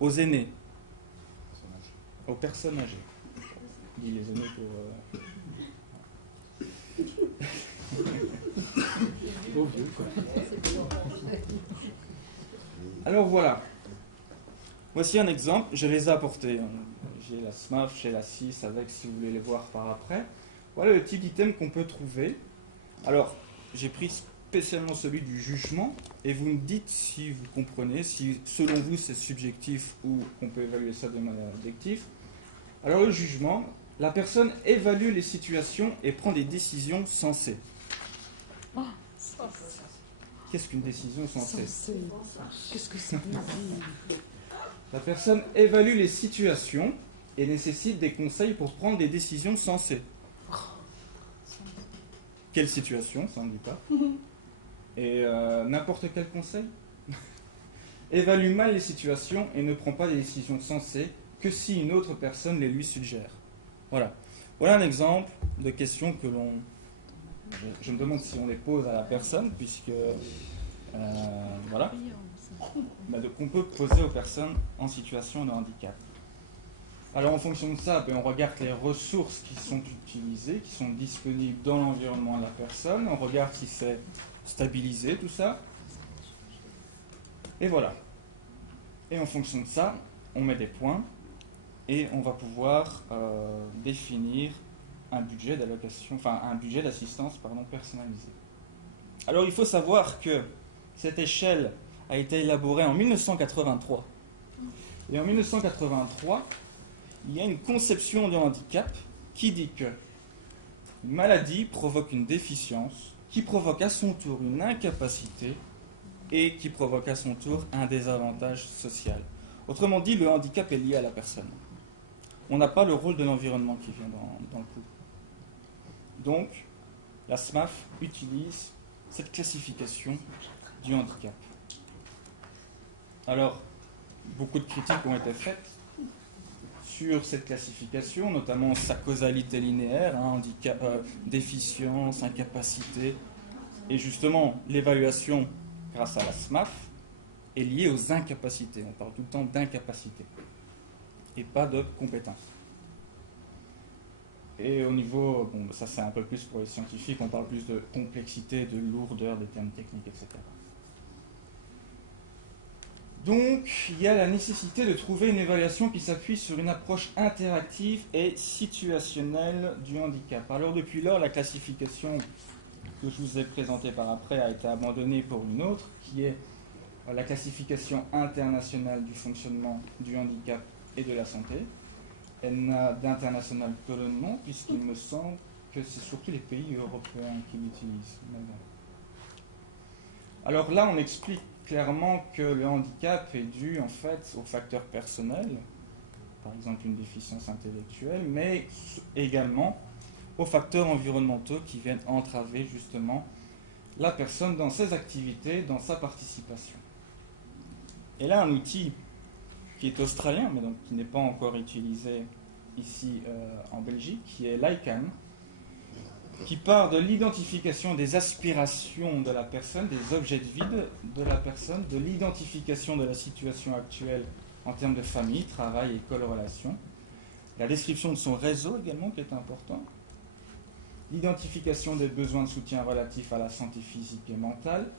aux aînés, aux personnes âgées. Je dis les aînés pour... Alors voilà. Voici un exemple. Je les ai apportés. J'ai la SMAF, j'ai la 6 avec, si vous voulez les voir par après. Voilà le type d'item qu'on peut trouver. Alors, j'ai pris spécialement celui du jugement, et vous me dites si vous comprenez, si selon vous c'est subjectif ou qu'on peut évaluer ça de manière objective. Alors le jugement, la personne évalue les situations et prend des décisions sensées. Qu'est-ce qu'une décision sensée? Qu'est-ce que ça veut dire? La personne évalue les situations et nécessite des conseils pour prendre des décisions sensées. Quelle situation? Ça on ne dit pas. Et n'importe quel conseil. Évalue mal les situations et ne prend pas des décisions sensées que si une autre personne les lui suggère. Voilà. Voilà un exemple de questions que l'on... Je me demande si on les pose à la personne, puisque... voilà. Qu'on peut poser aux personnes en situation de handicap. Alors en fonction de ça, on regarde les ressources qui sont utilisées, qui sont disponibles dans l'environnement de la personne, on regarde si c'est stabilisé tout ça, et voilà. Et en fonction de ça, on met des points, et on va pouvoir définir un budget d'allocation, enfin un budget d'assistance personnalisé. Alors il faut savoir que cette échelle a été élaborée en 1983. Et en 1983, il y a une conception du handicap qui dit que une maladie provoque une déficience, qui provoque à son tour une incapacité et qui provoque à son tour un désavantage social. Autrement dit, le handicap est lié à la personne. On n'a pas le rôle de l'environnement qui vient dans le coup. Donc, la SMAF utilise cette classification du handicap. Alors, beaucoup de critiques ont été faites sur cette classification, notamment sa causalité linéaire, handicap, déficience, incapacité. Et justement, l'évaluation grâce à la SMAF est liée aux incapacités. On parle tout le temps d'incapacité et pas de compétences. Et au niveau, ça c'est un peu plus pour les scientifiques, on parle plus de complexité, de lourdeur des termes techniques, etc. Donc, il y a la nécessité de trouver une évaluation qui s'appuie sur une approche interactive et situationnelle du handicap. Alors, depuis lors, la classification que je vous ai présentée par après a été abandonnée pour une autre, qui est la classification internationale du fonctionnement du handicap et de la santé. Elle n'a d'international que le nom, puisqu'il me semble que c'est surtout les pays européens qui l'utilisent. Alors là, on explique clairement que le handicap est dû en fait aux facteurs personnels, par exemple une déficience intellectuelle, mais également aux facteurs environnementaux qui viennent entraver justement la personne dans ses activités, dans sa participation. Et là, un outil qui est australien, mais donc qui n'est pas encore utilisé ici en Belgique, qui est l'ICANN, qui part de l'identification des aspirations de la personne, des objets de vie de la personne, de l'identification de la situation actuelle en termes de famille, travail, école, relations, la description de son réseau également qui est important, l'identification des besoins de soutien relatifs à la santé physique et mentale,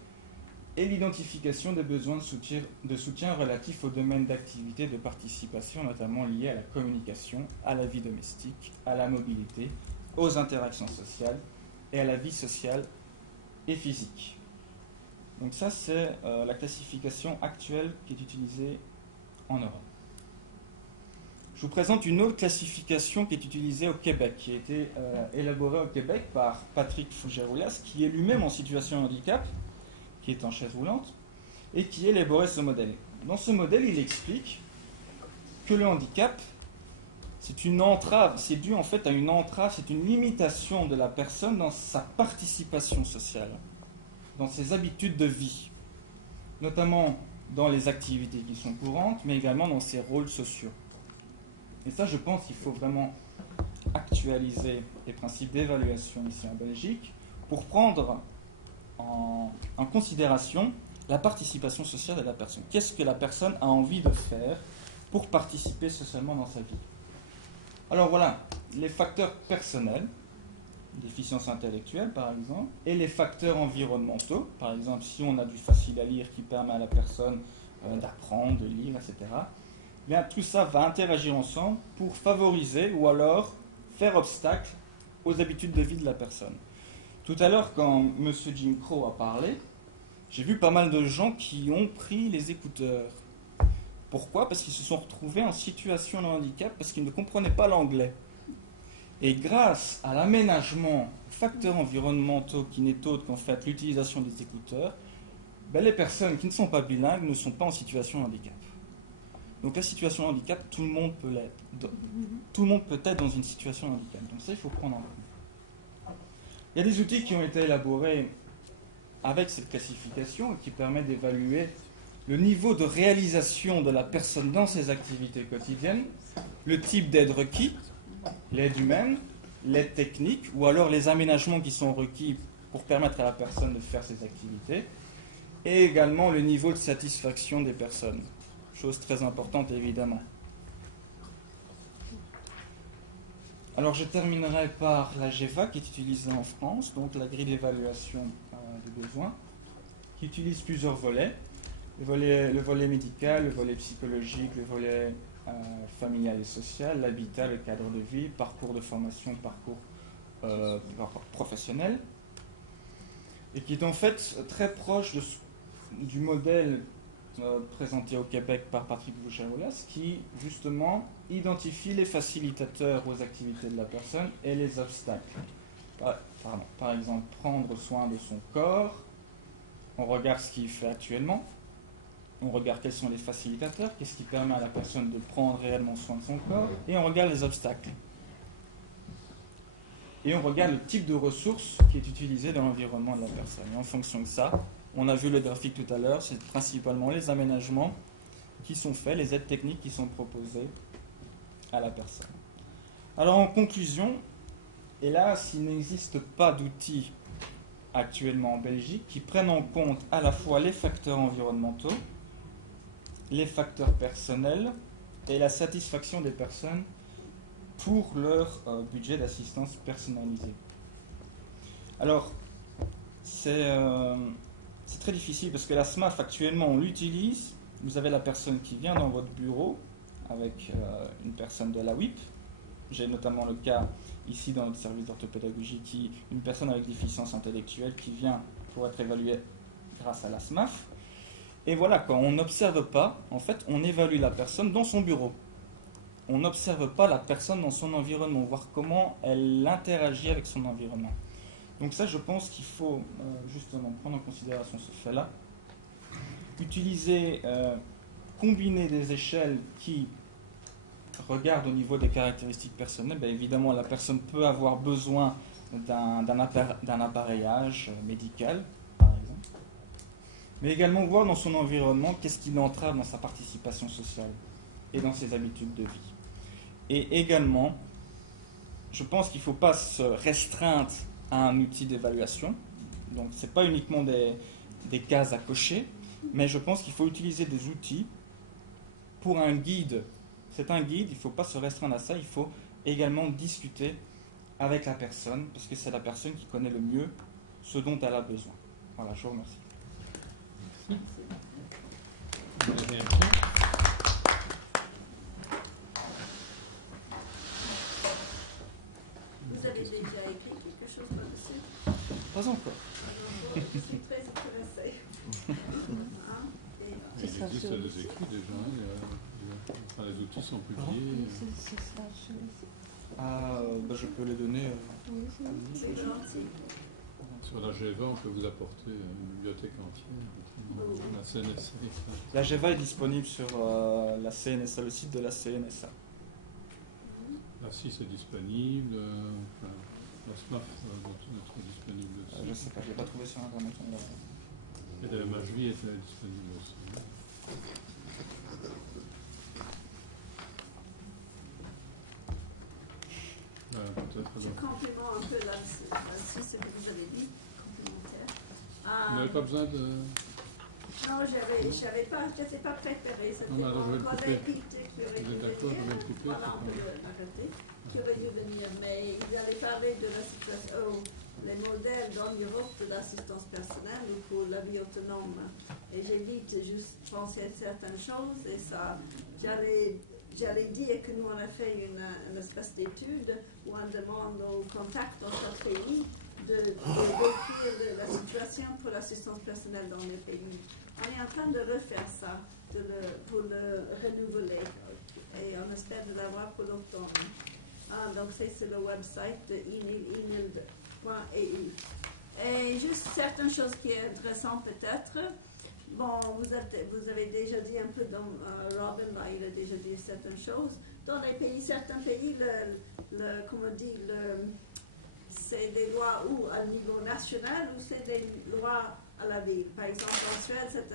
et l'identification des besoins de soutien relatifs au domaine d'activité de participation, notamment liés à la communication, à la vie domestique, à la mobilité, aux interactions sociales et à la vie sociale et physique. Donc ça, c'est la classification actuelle qui est utilisée en Europe. Je vous présente une autre classification qui est utilisée au Québec, qui a été élaborée au Québec par Patrick Fougeroulas, qui est lui-même en situation de handicap, qui est en chaise roulante, et qui a élaboré ce modèle. Dans ce modèle, il explique que le handicap, c'est une entrave, c'est dû en fait à une entrave, c'est une limitation de la personne dans sa participation sociale, dans ses habitudes de vie, notamment dans les activités qui sont courantes, mais également dans ses rôles sociaux. Et ça, je pense qu'il faut vraiment actualiser les principes d'évaluation ici en Belgique pour prendre en considération la participation sociale de la personne. Qu'est-ce que la personne a envie de faire pour participer socialement dans sa vie? Alors voilà, les facteurs personnels, déficience intellectuelle par exemple, et les facteurs environnementaux, par exemple si on a du facile à lire qui permet à la personne d'apprendre, de lire, etc. Bien, tout ça va interagir ensemble pour favoriser ou alors faire obstacle aux habitudes de vie de la personne. Tout à l'heure, quand M. Jim Crow a parlé, j'ai vu pas mal de gens qui ont pris les écouteurs. Pourquoi? Parce qu'ils se sont retrouvés en situation de handicap, parce qu'ils ne comprenaient pas l'anglais. Et grâce à l'aménagement, aux facteurs environnementaux qui n'est autre qu'en fait l'utilisation des écouteurs, ben les personnes qui ne sont pas bilingues ne sont pas en situation de handicap. Donc la situation de handicap, tout le monde peut l'être. Tout le monde peut être dans une situation de handicap. Donc ça, il faut prendre en compte. Il y a des outils qui ont été élaborés avec cette classification et qui permettent d'évaluer le niveau de réalisation de la personne dans ses activités quotidiennes, le type d'aide requis, l'aide humaine, l'aide technique, ou alors les aménagements qui sont requis pour permettre à la personne de faire ses activités, et également le niveau de satisfaction des personnes. Chose très importante évidemment. Alors je terminerai par la GEVA qui est utilisée en France, donc la grille d'évaluation des besoins, qui utilise plusieurs volets. Le volet médical, le volet psychologique, le volet familial et social, l'habitat, le cadre de vie, parcours de formation, parcours professionnel, et qui est en fait très proche du modèle présenté au Québec par Patrick Boucher-Oulas, qui justement identifie les facilitateurs aux activités de la personne et les obstacles. Par exemple, prendre soin de son corps, on regarde ce qu'il fait actuellement, on regarde quels sont les facilitateurs, qu'est-ce qui permet à la personne de prendre réellement soin de son corps, et on regarde les obstacles. Et on regarde le type de ressources qui est utilisé dans l'environnement de la personne. Et en fonction de ça, on a vu le graphique tout à l'heure, c'est principalement les aménagements qui sont faits, les aides techniques qui sont proposées à la personne. Alors en conclusion, hélas, il n'existe pas d'outils actuellement en Belgique qui prennent en compte à la fois les facteurs environnementaux, les facteurs personnels et la satisfaction des personnes pour leur budget d'assistance personnalisée. Alors, c'est très difficile parce que la SMAF actuellement on l'utilise. Vous avez la personne qui vient dans votre bureau avec une personne de la WIP. J'ai notamment le cas ici dans notre service d'orthopédagogie une personne avec déficience intellectuelle qui vient pour être évaluée grâce à la SMAF. Et voilà, quand on n'observe pas, en fait, on évalue la personne dans son bureau. On n'observe pas la personne dans son environnement, voir comment elle interagit avec son environnement. Donc ça, je pense qu'il faut justement prendre en considération ce fait-là. Utiliser, combiner des échelles qui regardent au niveau des caractéristiques personnelles. Bien évidemment, la personne peut avoir besoin d'un appareillage médical, par exemple. Mais également voir dans son environnement qu'est-ce qui l'entrave dans sa participation sociale et dans ses habitudes de vie. Et également, je pense qu'il ne faut pas se restreindre à un outil d'évaluation. Donc, ce n'est pas uniquement des cases à cocher, mais je pense qu'il faut utiliser des outils pour un guide. C'est un guide, il ne faut pas se restreindre à ça, il faut également discuter avec la personne, parce que c'est la personne qui connaît le mieux ce dont elle a besoin. Voilà, je vous remercie. Vous avez déjà écrit quelque chose par-dessus? Pas encore. Alors, je suis très intéressée. Il existe des écrits déjà, enfin, les outils sont publiés. Je peux les donner. C'est gentil. Sur la GEVA, on peut vous apporter une bibliothèque entière. La CNSA. La GEVA est disponible sur la CNSA, le site de la CNSA. La CIS est disponible. Enfin, la SMAF doit être disponible aussi. Je ne sais pas, je ne l'ai pas trouvé sur Internet. Et la MHV est disponible aussi. Voilà, peut-être Je complimente un peu là-dessus ce que vous avez dit, complémentaire. Vous n'avez pas besoin de... Non, j'étais pas préparée. C'était mon collègue Peter qui aurait dû venir. Voilà, on peut l'arrêter. Qui aurait dû venir. Mais il allait parler de la situation, les modèles en Europe de l'assistance personnelle ou pour la vie autonome. Et j'ai vite juste pensé à certaines choses et ça, j'allais dire que nous on a fait une espèce d'étude où on demande aux contacts dans chaque pays de décrire la situation pour l'assistance personnelle dans les pays. On est en train de refaire ça, pour le renouveler, et on espère de l'avoir pour l'automne. Donc c'est sur le website de inil.eu. Et juste certaines choses qui sont intéressantes peut-être. Bon, vous avez déjà dit un peu, Robin, là, il a déjà dit certaines choses. Dans les pays, certains pays, c'est des lois ou à niveau national ou c'est des lois à la ville. Par exemple, en Suède,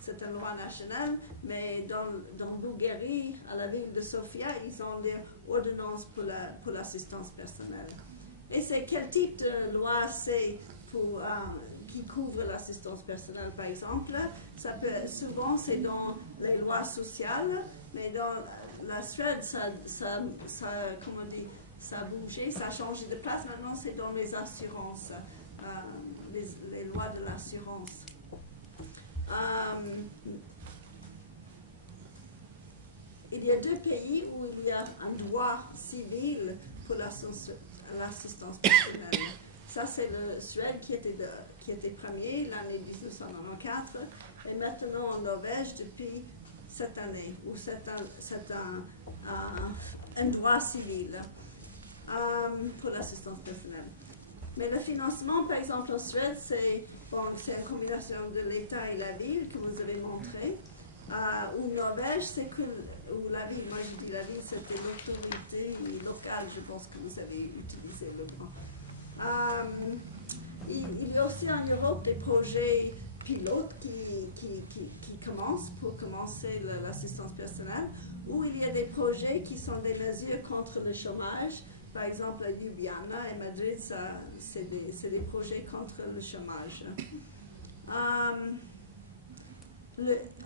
c'est une loi nationale, mais dans Bulgarie, à la ville de Sofia, ils ont des ordonnances pour l'assistance personnelle. Et c'est quel type de loi c'est qui couvre l'assistance personnelle, par exemple? Souvent, c'est dans les lois sociales, mais dans la Suède, ça a bougé, ça a changé de place. Maintenant, c'est dans les assurances, les lois de l'assurance. Il y a 2 pays où il y a un droit civil pour l'assistance personnelle. Ça, c'est le Suède qui était premier, l'année 1994, et maintenant en Norvège depuis cette année, où c'est un droit civil pour l'assistance personnelle. Mais le financement, par exemple, en Suède, c'est une combinaison de l'État et la ville que vous avez montré. Ou Norvège, c'est que la ville, moi je dis la ville, c'était l'autorité locale, je pense que vous avez utilisé le mot. Il y a aussi en Europe des projets pilotes qui commencent pour commencer l'assistance personnelle, où il y a des projets qui sont des mesures contre le chômage. Par exemple, à Ljubljana et Madrid, c'est des projets contre le chômage.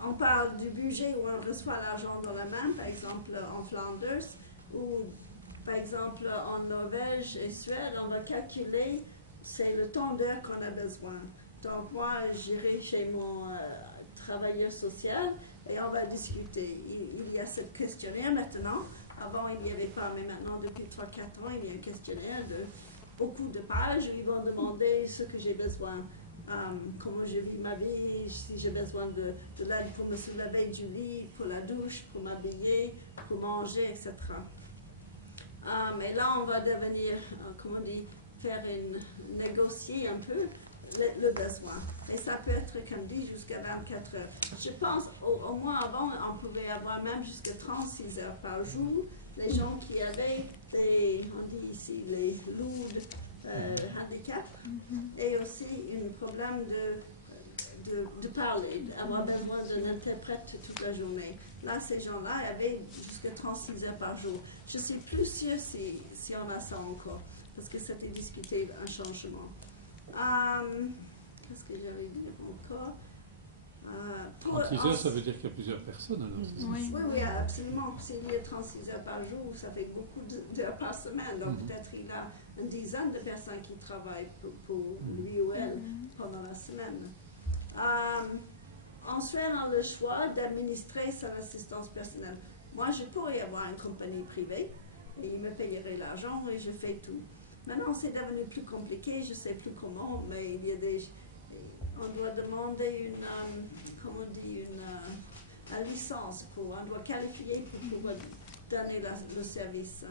On parle du budget où on reçoit l'argent dans la main, par exemple en Flandre, ou par exemple en Norvège et Suède, on va calculer, c'est le temps d'heure qu'on a besoin. Donc moi, j'irai chez mon travailleur social et on va discuter. Il y a ce questionnaire maintenant. Avant, il n'y avait pas, mais maintenant, depuis 3-4 ans, il y a un questionnaire de beaucoup de pages. Ils vont demander ce que j'ai besoin, comment je vis ma vie, si j'ai besoin de l'aide pour me soulever du lit, pour la douche, pour m'habiller, pour manger, etc. Mais là, on va devenir, comment on dit, négocier un peu le besoin. Et ça peut être, comme dit, jusqu'à 24 heures. Je pense, au moins avant, on pouvait avoir même jusqu'à 36 heures par jour. Les gens qui avaient on dit ici, les lourds handicaps, et aussi un problème de parler, avoir besoin d'un interprète toute la journée. Là, ces gens-là avaient jusqu'à 36 heures par jour. Je ne suis plus sûre si on a ça encore, parce que c'était discuté un changement. Qu'est-ce que j'avais dit encore? 36 heures, ça veut dire qu'il y a plusieurs personnes alors. Oui, absolument. S'il y a 36 heures par jour, ça fait beaucoup d'heures par semaine. Donc peut-être il a une dizaine de personnes qui travaillent pour lui ou elle pendant la semaine. Ensuite, on a le choix d'administrer son assistance personnelle. Moi, je pourrais avoir une compagnie privée et il me payerait l'argent et je fais tout. Maintenant, c'est devenu plus compliqué, je ne sais plus comment, mais il y a on doit demander une licence, on doit qualifier pour pouvoir donner le service.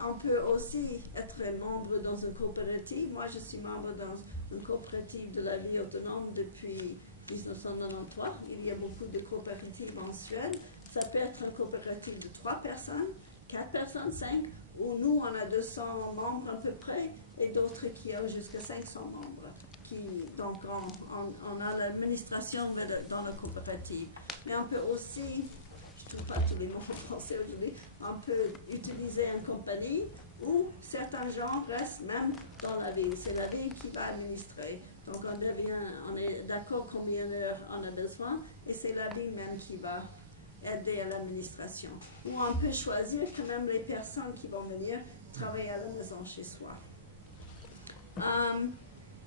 On peut aussi être membre dans une coopérative. Moi, je suis membre dans une coopérative de la vie autonome depuis 1993. Il y a beaucoup de coopératives en Suède. Ça peut être une coopérative de 3 personnes, 4 personnes, 5, où nous, on a 200 membres à peu près, et d'autres qui ont jusqu'à 500 membres. Donc, on a l'administration dans la coopérative. Mais on peut aussi, je ne trouve pas tous les mots en français aujourd'hui, on peut utiliser une compagnie Ou certains gens restent même dans la ville. C'est la ville qui va administrer. Donc on est d'accord combien d'heures on a besoin et c'est la ville même qui va aider à l'administration. Ou on peut choisir quand même les personnes qui vont venir travailler à la maison chez soi.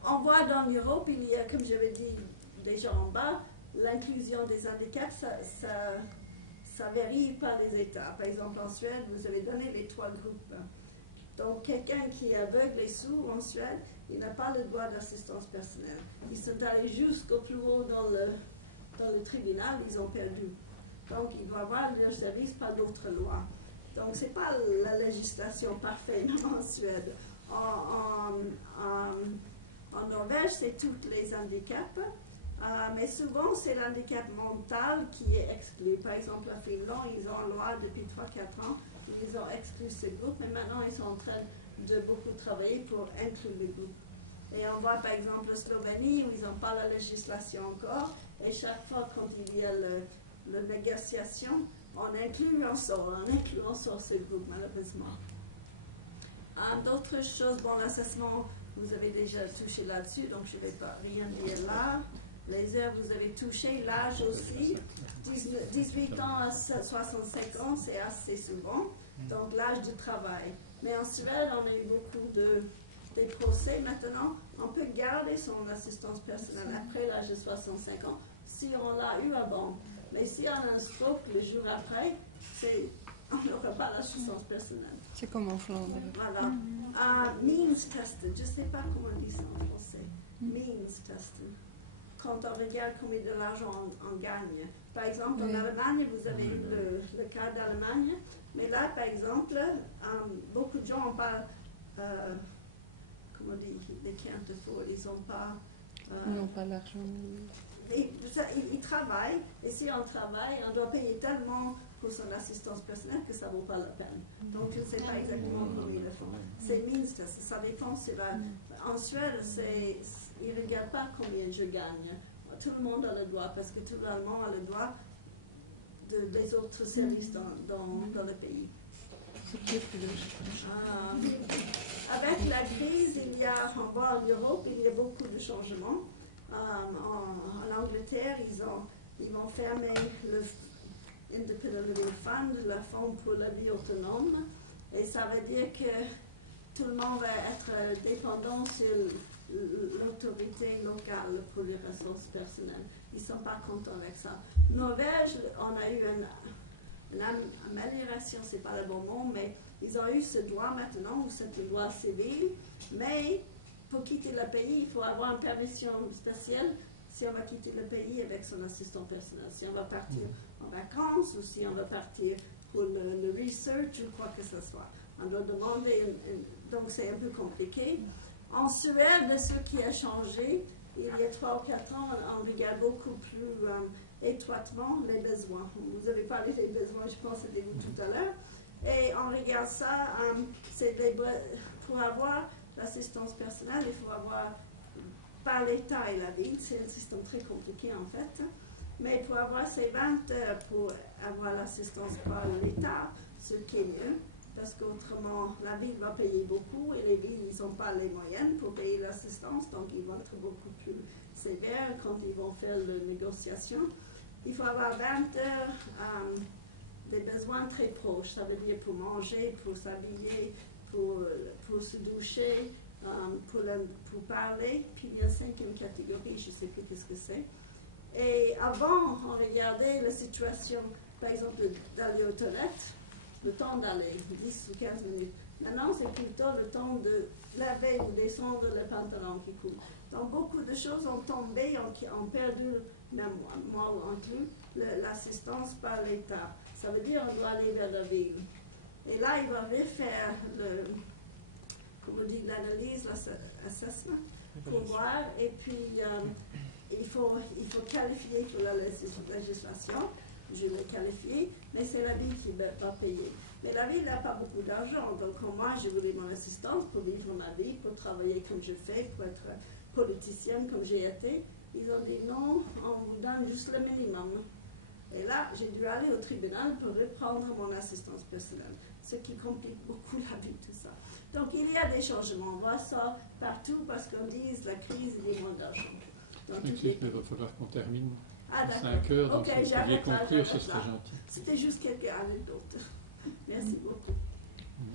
On voit dans l'Europe, il y a, comme j'avais dit déjà en bas, l'inclusion des handicaps, ça varie par les États. Par exemple, en Suède, vous avez donné les 3 groupes. Donc, quelqu'un qui est aveugle et sourd en Suède, il n'a pas le droit d'assistance personnelle. Ils sont allés jusqu'au plus haut dans le tribunal, ils ont perdu. Donc, ils doivent avoir leur service par d'autres lois. Donc, ce n'est pas la législation parfaite en Suède. En Norvège, c'est tous les handicaps, mais souvent, c'est l'handicap mental qui est exclu. Par exemple, à Finlande, ils ont une loi depuis 3-4 ans. Ils ont exclu ce groupe, mais maintenant ils sont en train de beaucoup travailler pour inclure le groupe. Et on voit par exemple la Slovénie où ils n'ont pas la législation encore, et chaque fois quand il y a la négociation, on inclut en sort ce groupe malheureusement. D'autres choses, bon, l'assessment, vous avez déjà touché là-dessus, donc je ne vais pas rien dire là. Les heures, vous avez touché, l'âge aussi. 18 ans à 65 ans, c'est assez souvent. Donc l'âge de travail. Mais en Suède, on a eu beaucoup des procès maintenant. On peut garder son assistance personnelle après l'âge de 65 ans si on l'a eu avant. Mais si on a un stroke le jour après, on n'aura pas l'assistance personnelle. C'est comme en Flandre. Voilà. Means tested, je ne sais pas comment on dit ça en français. Means tested. Quand on regarde combien de l'argent on gagne. Par exemple, en Allemagne, vous avez eu le cas d'Allemagne, mais là, par exemple, beaucoup de gens n'ont pas, comment on dit, they can't afford, ils n'ont pas... Ils n'ont pas l'argent. Ils travaillent, et si on travaille, on doit payer tellement pour son assistance personnelle que ça ne vaut pas la peine. Donc, je ne sais pas exactement comment ils le font. C'est mince, ça dépend. En Suède, ils ne regardent pas combien je gagne. Tout le monde a le droit, parce que tout le monde a le droit des autres services dans le pays. Avec la crise, on voit en Europe, il y a beaucoup de changements. En Angleterre, ils vont fermer le Independent Living Fund, le fonds pour la vie autonome, et ça veut dire que tout le monde va être dépendant sur l'autorité locale pour les ressources personnelles. Ils ne sont pas contents avec ça. Norvège, on a eu une amélioration, ce n'est pas le bon mot, mais ils ont eu ce droit maintenant, c'est le droit civil, mais pour quitter le pays, il faut avoir une permission spéciale si on va quitter le pays avec son assistant personnel. Si on va partir en vacances ou si on va partir pour le research ou quoi que ce soit. On doit demander, donc c'est un peu compliqué. En Suède, ce qui a changé, il y a 3 ou 4 ans, on regarde beaucoup plus étroitement les besoins. Vous avez parlé des besoins, je pense, c'était vous tout à l'heure. Et on regarde ça, pour avoir l'assistance personnelle, il faut avoir par l'État et la ville, c'est un système très compliqué en fait, mais pour avoir ces 20 heures pour avoir l'assistance par l'État, ce qui est mieux, parce qu'autrement la ville va payer beaucoup et les villes n'ont pas les moyens pour payer l'assistance, donc ils vont être beaucoup plus sévères quand ils vont faire les négociations. Il faut avoir 20 heures des besoins très proches, ça veut dire pour manger, pour s'habiller, pour se doucher, pour parler, puis il y a 5e catégorie, je ne sais plus qu'est-ce que c'est. Et avant, on regardait la situation, par exemple, d'aller aux toilettes, le temps d'aller, 10 ou 15 minutes. Maintenant, c'est plutôt le temps de laver ou descendre le pantalon qui coule. Donc, beaucoup de choses ont tombé, ont perdu, même moi inclus, l'assistance par l'État. Ça veut dire qu'on doit aller vers la ville. Et là, il va refaire comme on dit, l'analyse, l'assessment, pour voir, et puis il faut qualifier pour la législation, je l'ai qualifié, mais c'est la ville qui va payer. Mais la ville n'a pas beaucoup d'argent, donc moi je voulais mon assistance pour vivre ma vie, pour travailler comme je fais, pour être politicienne comme j'ai été. Ils ont dit non, on vous donne juste le minimum. Et là, j'ai dû aller au tribunal pour reprendre mon assistance personnelle, ce qui complique beaucoup la vie, tout ça. Donc, il y a des changements. On voit ça partout parce qu'on dit la crise, il y a moins d'argent. Il va falloir qu'on termine à 5 heures, donc ok, si vous pouviez conclure, ce serait gentil. C'était juste quelques anecdotes. Merci beaucoup.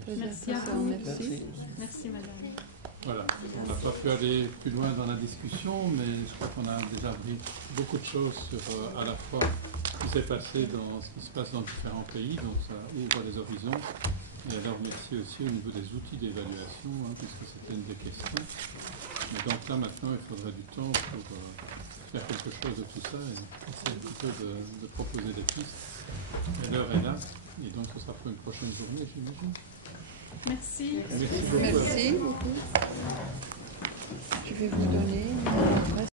Merci à vous. Merci. Merci, madame. Voilà, on n'a pas pu aller plus loin dans la discussion, mais je crois qu'on a déjà dit beaucoup de choses sur à la fois ce qui s'est passé dans ce qui se passe dans différents pays, donc ça ouvre les horizons, et alors merci aussi au niveau des outils d'évaluation, puisque c'était une des questions. Mais donc là maintenant il faudrait du temps pour faire quelque chose de tout ça et essayer un petit peu de proposer des pistes. Et l'heure est là, et donc ce sera pour une prochaine journée, j'imagine. Merci. Merci beaucoup. Je vais vous donner mon adresse.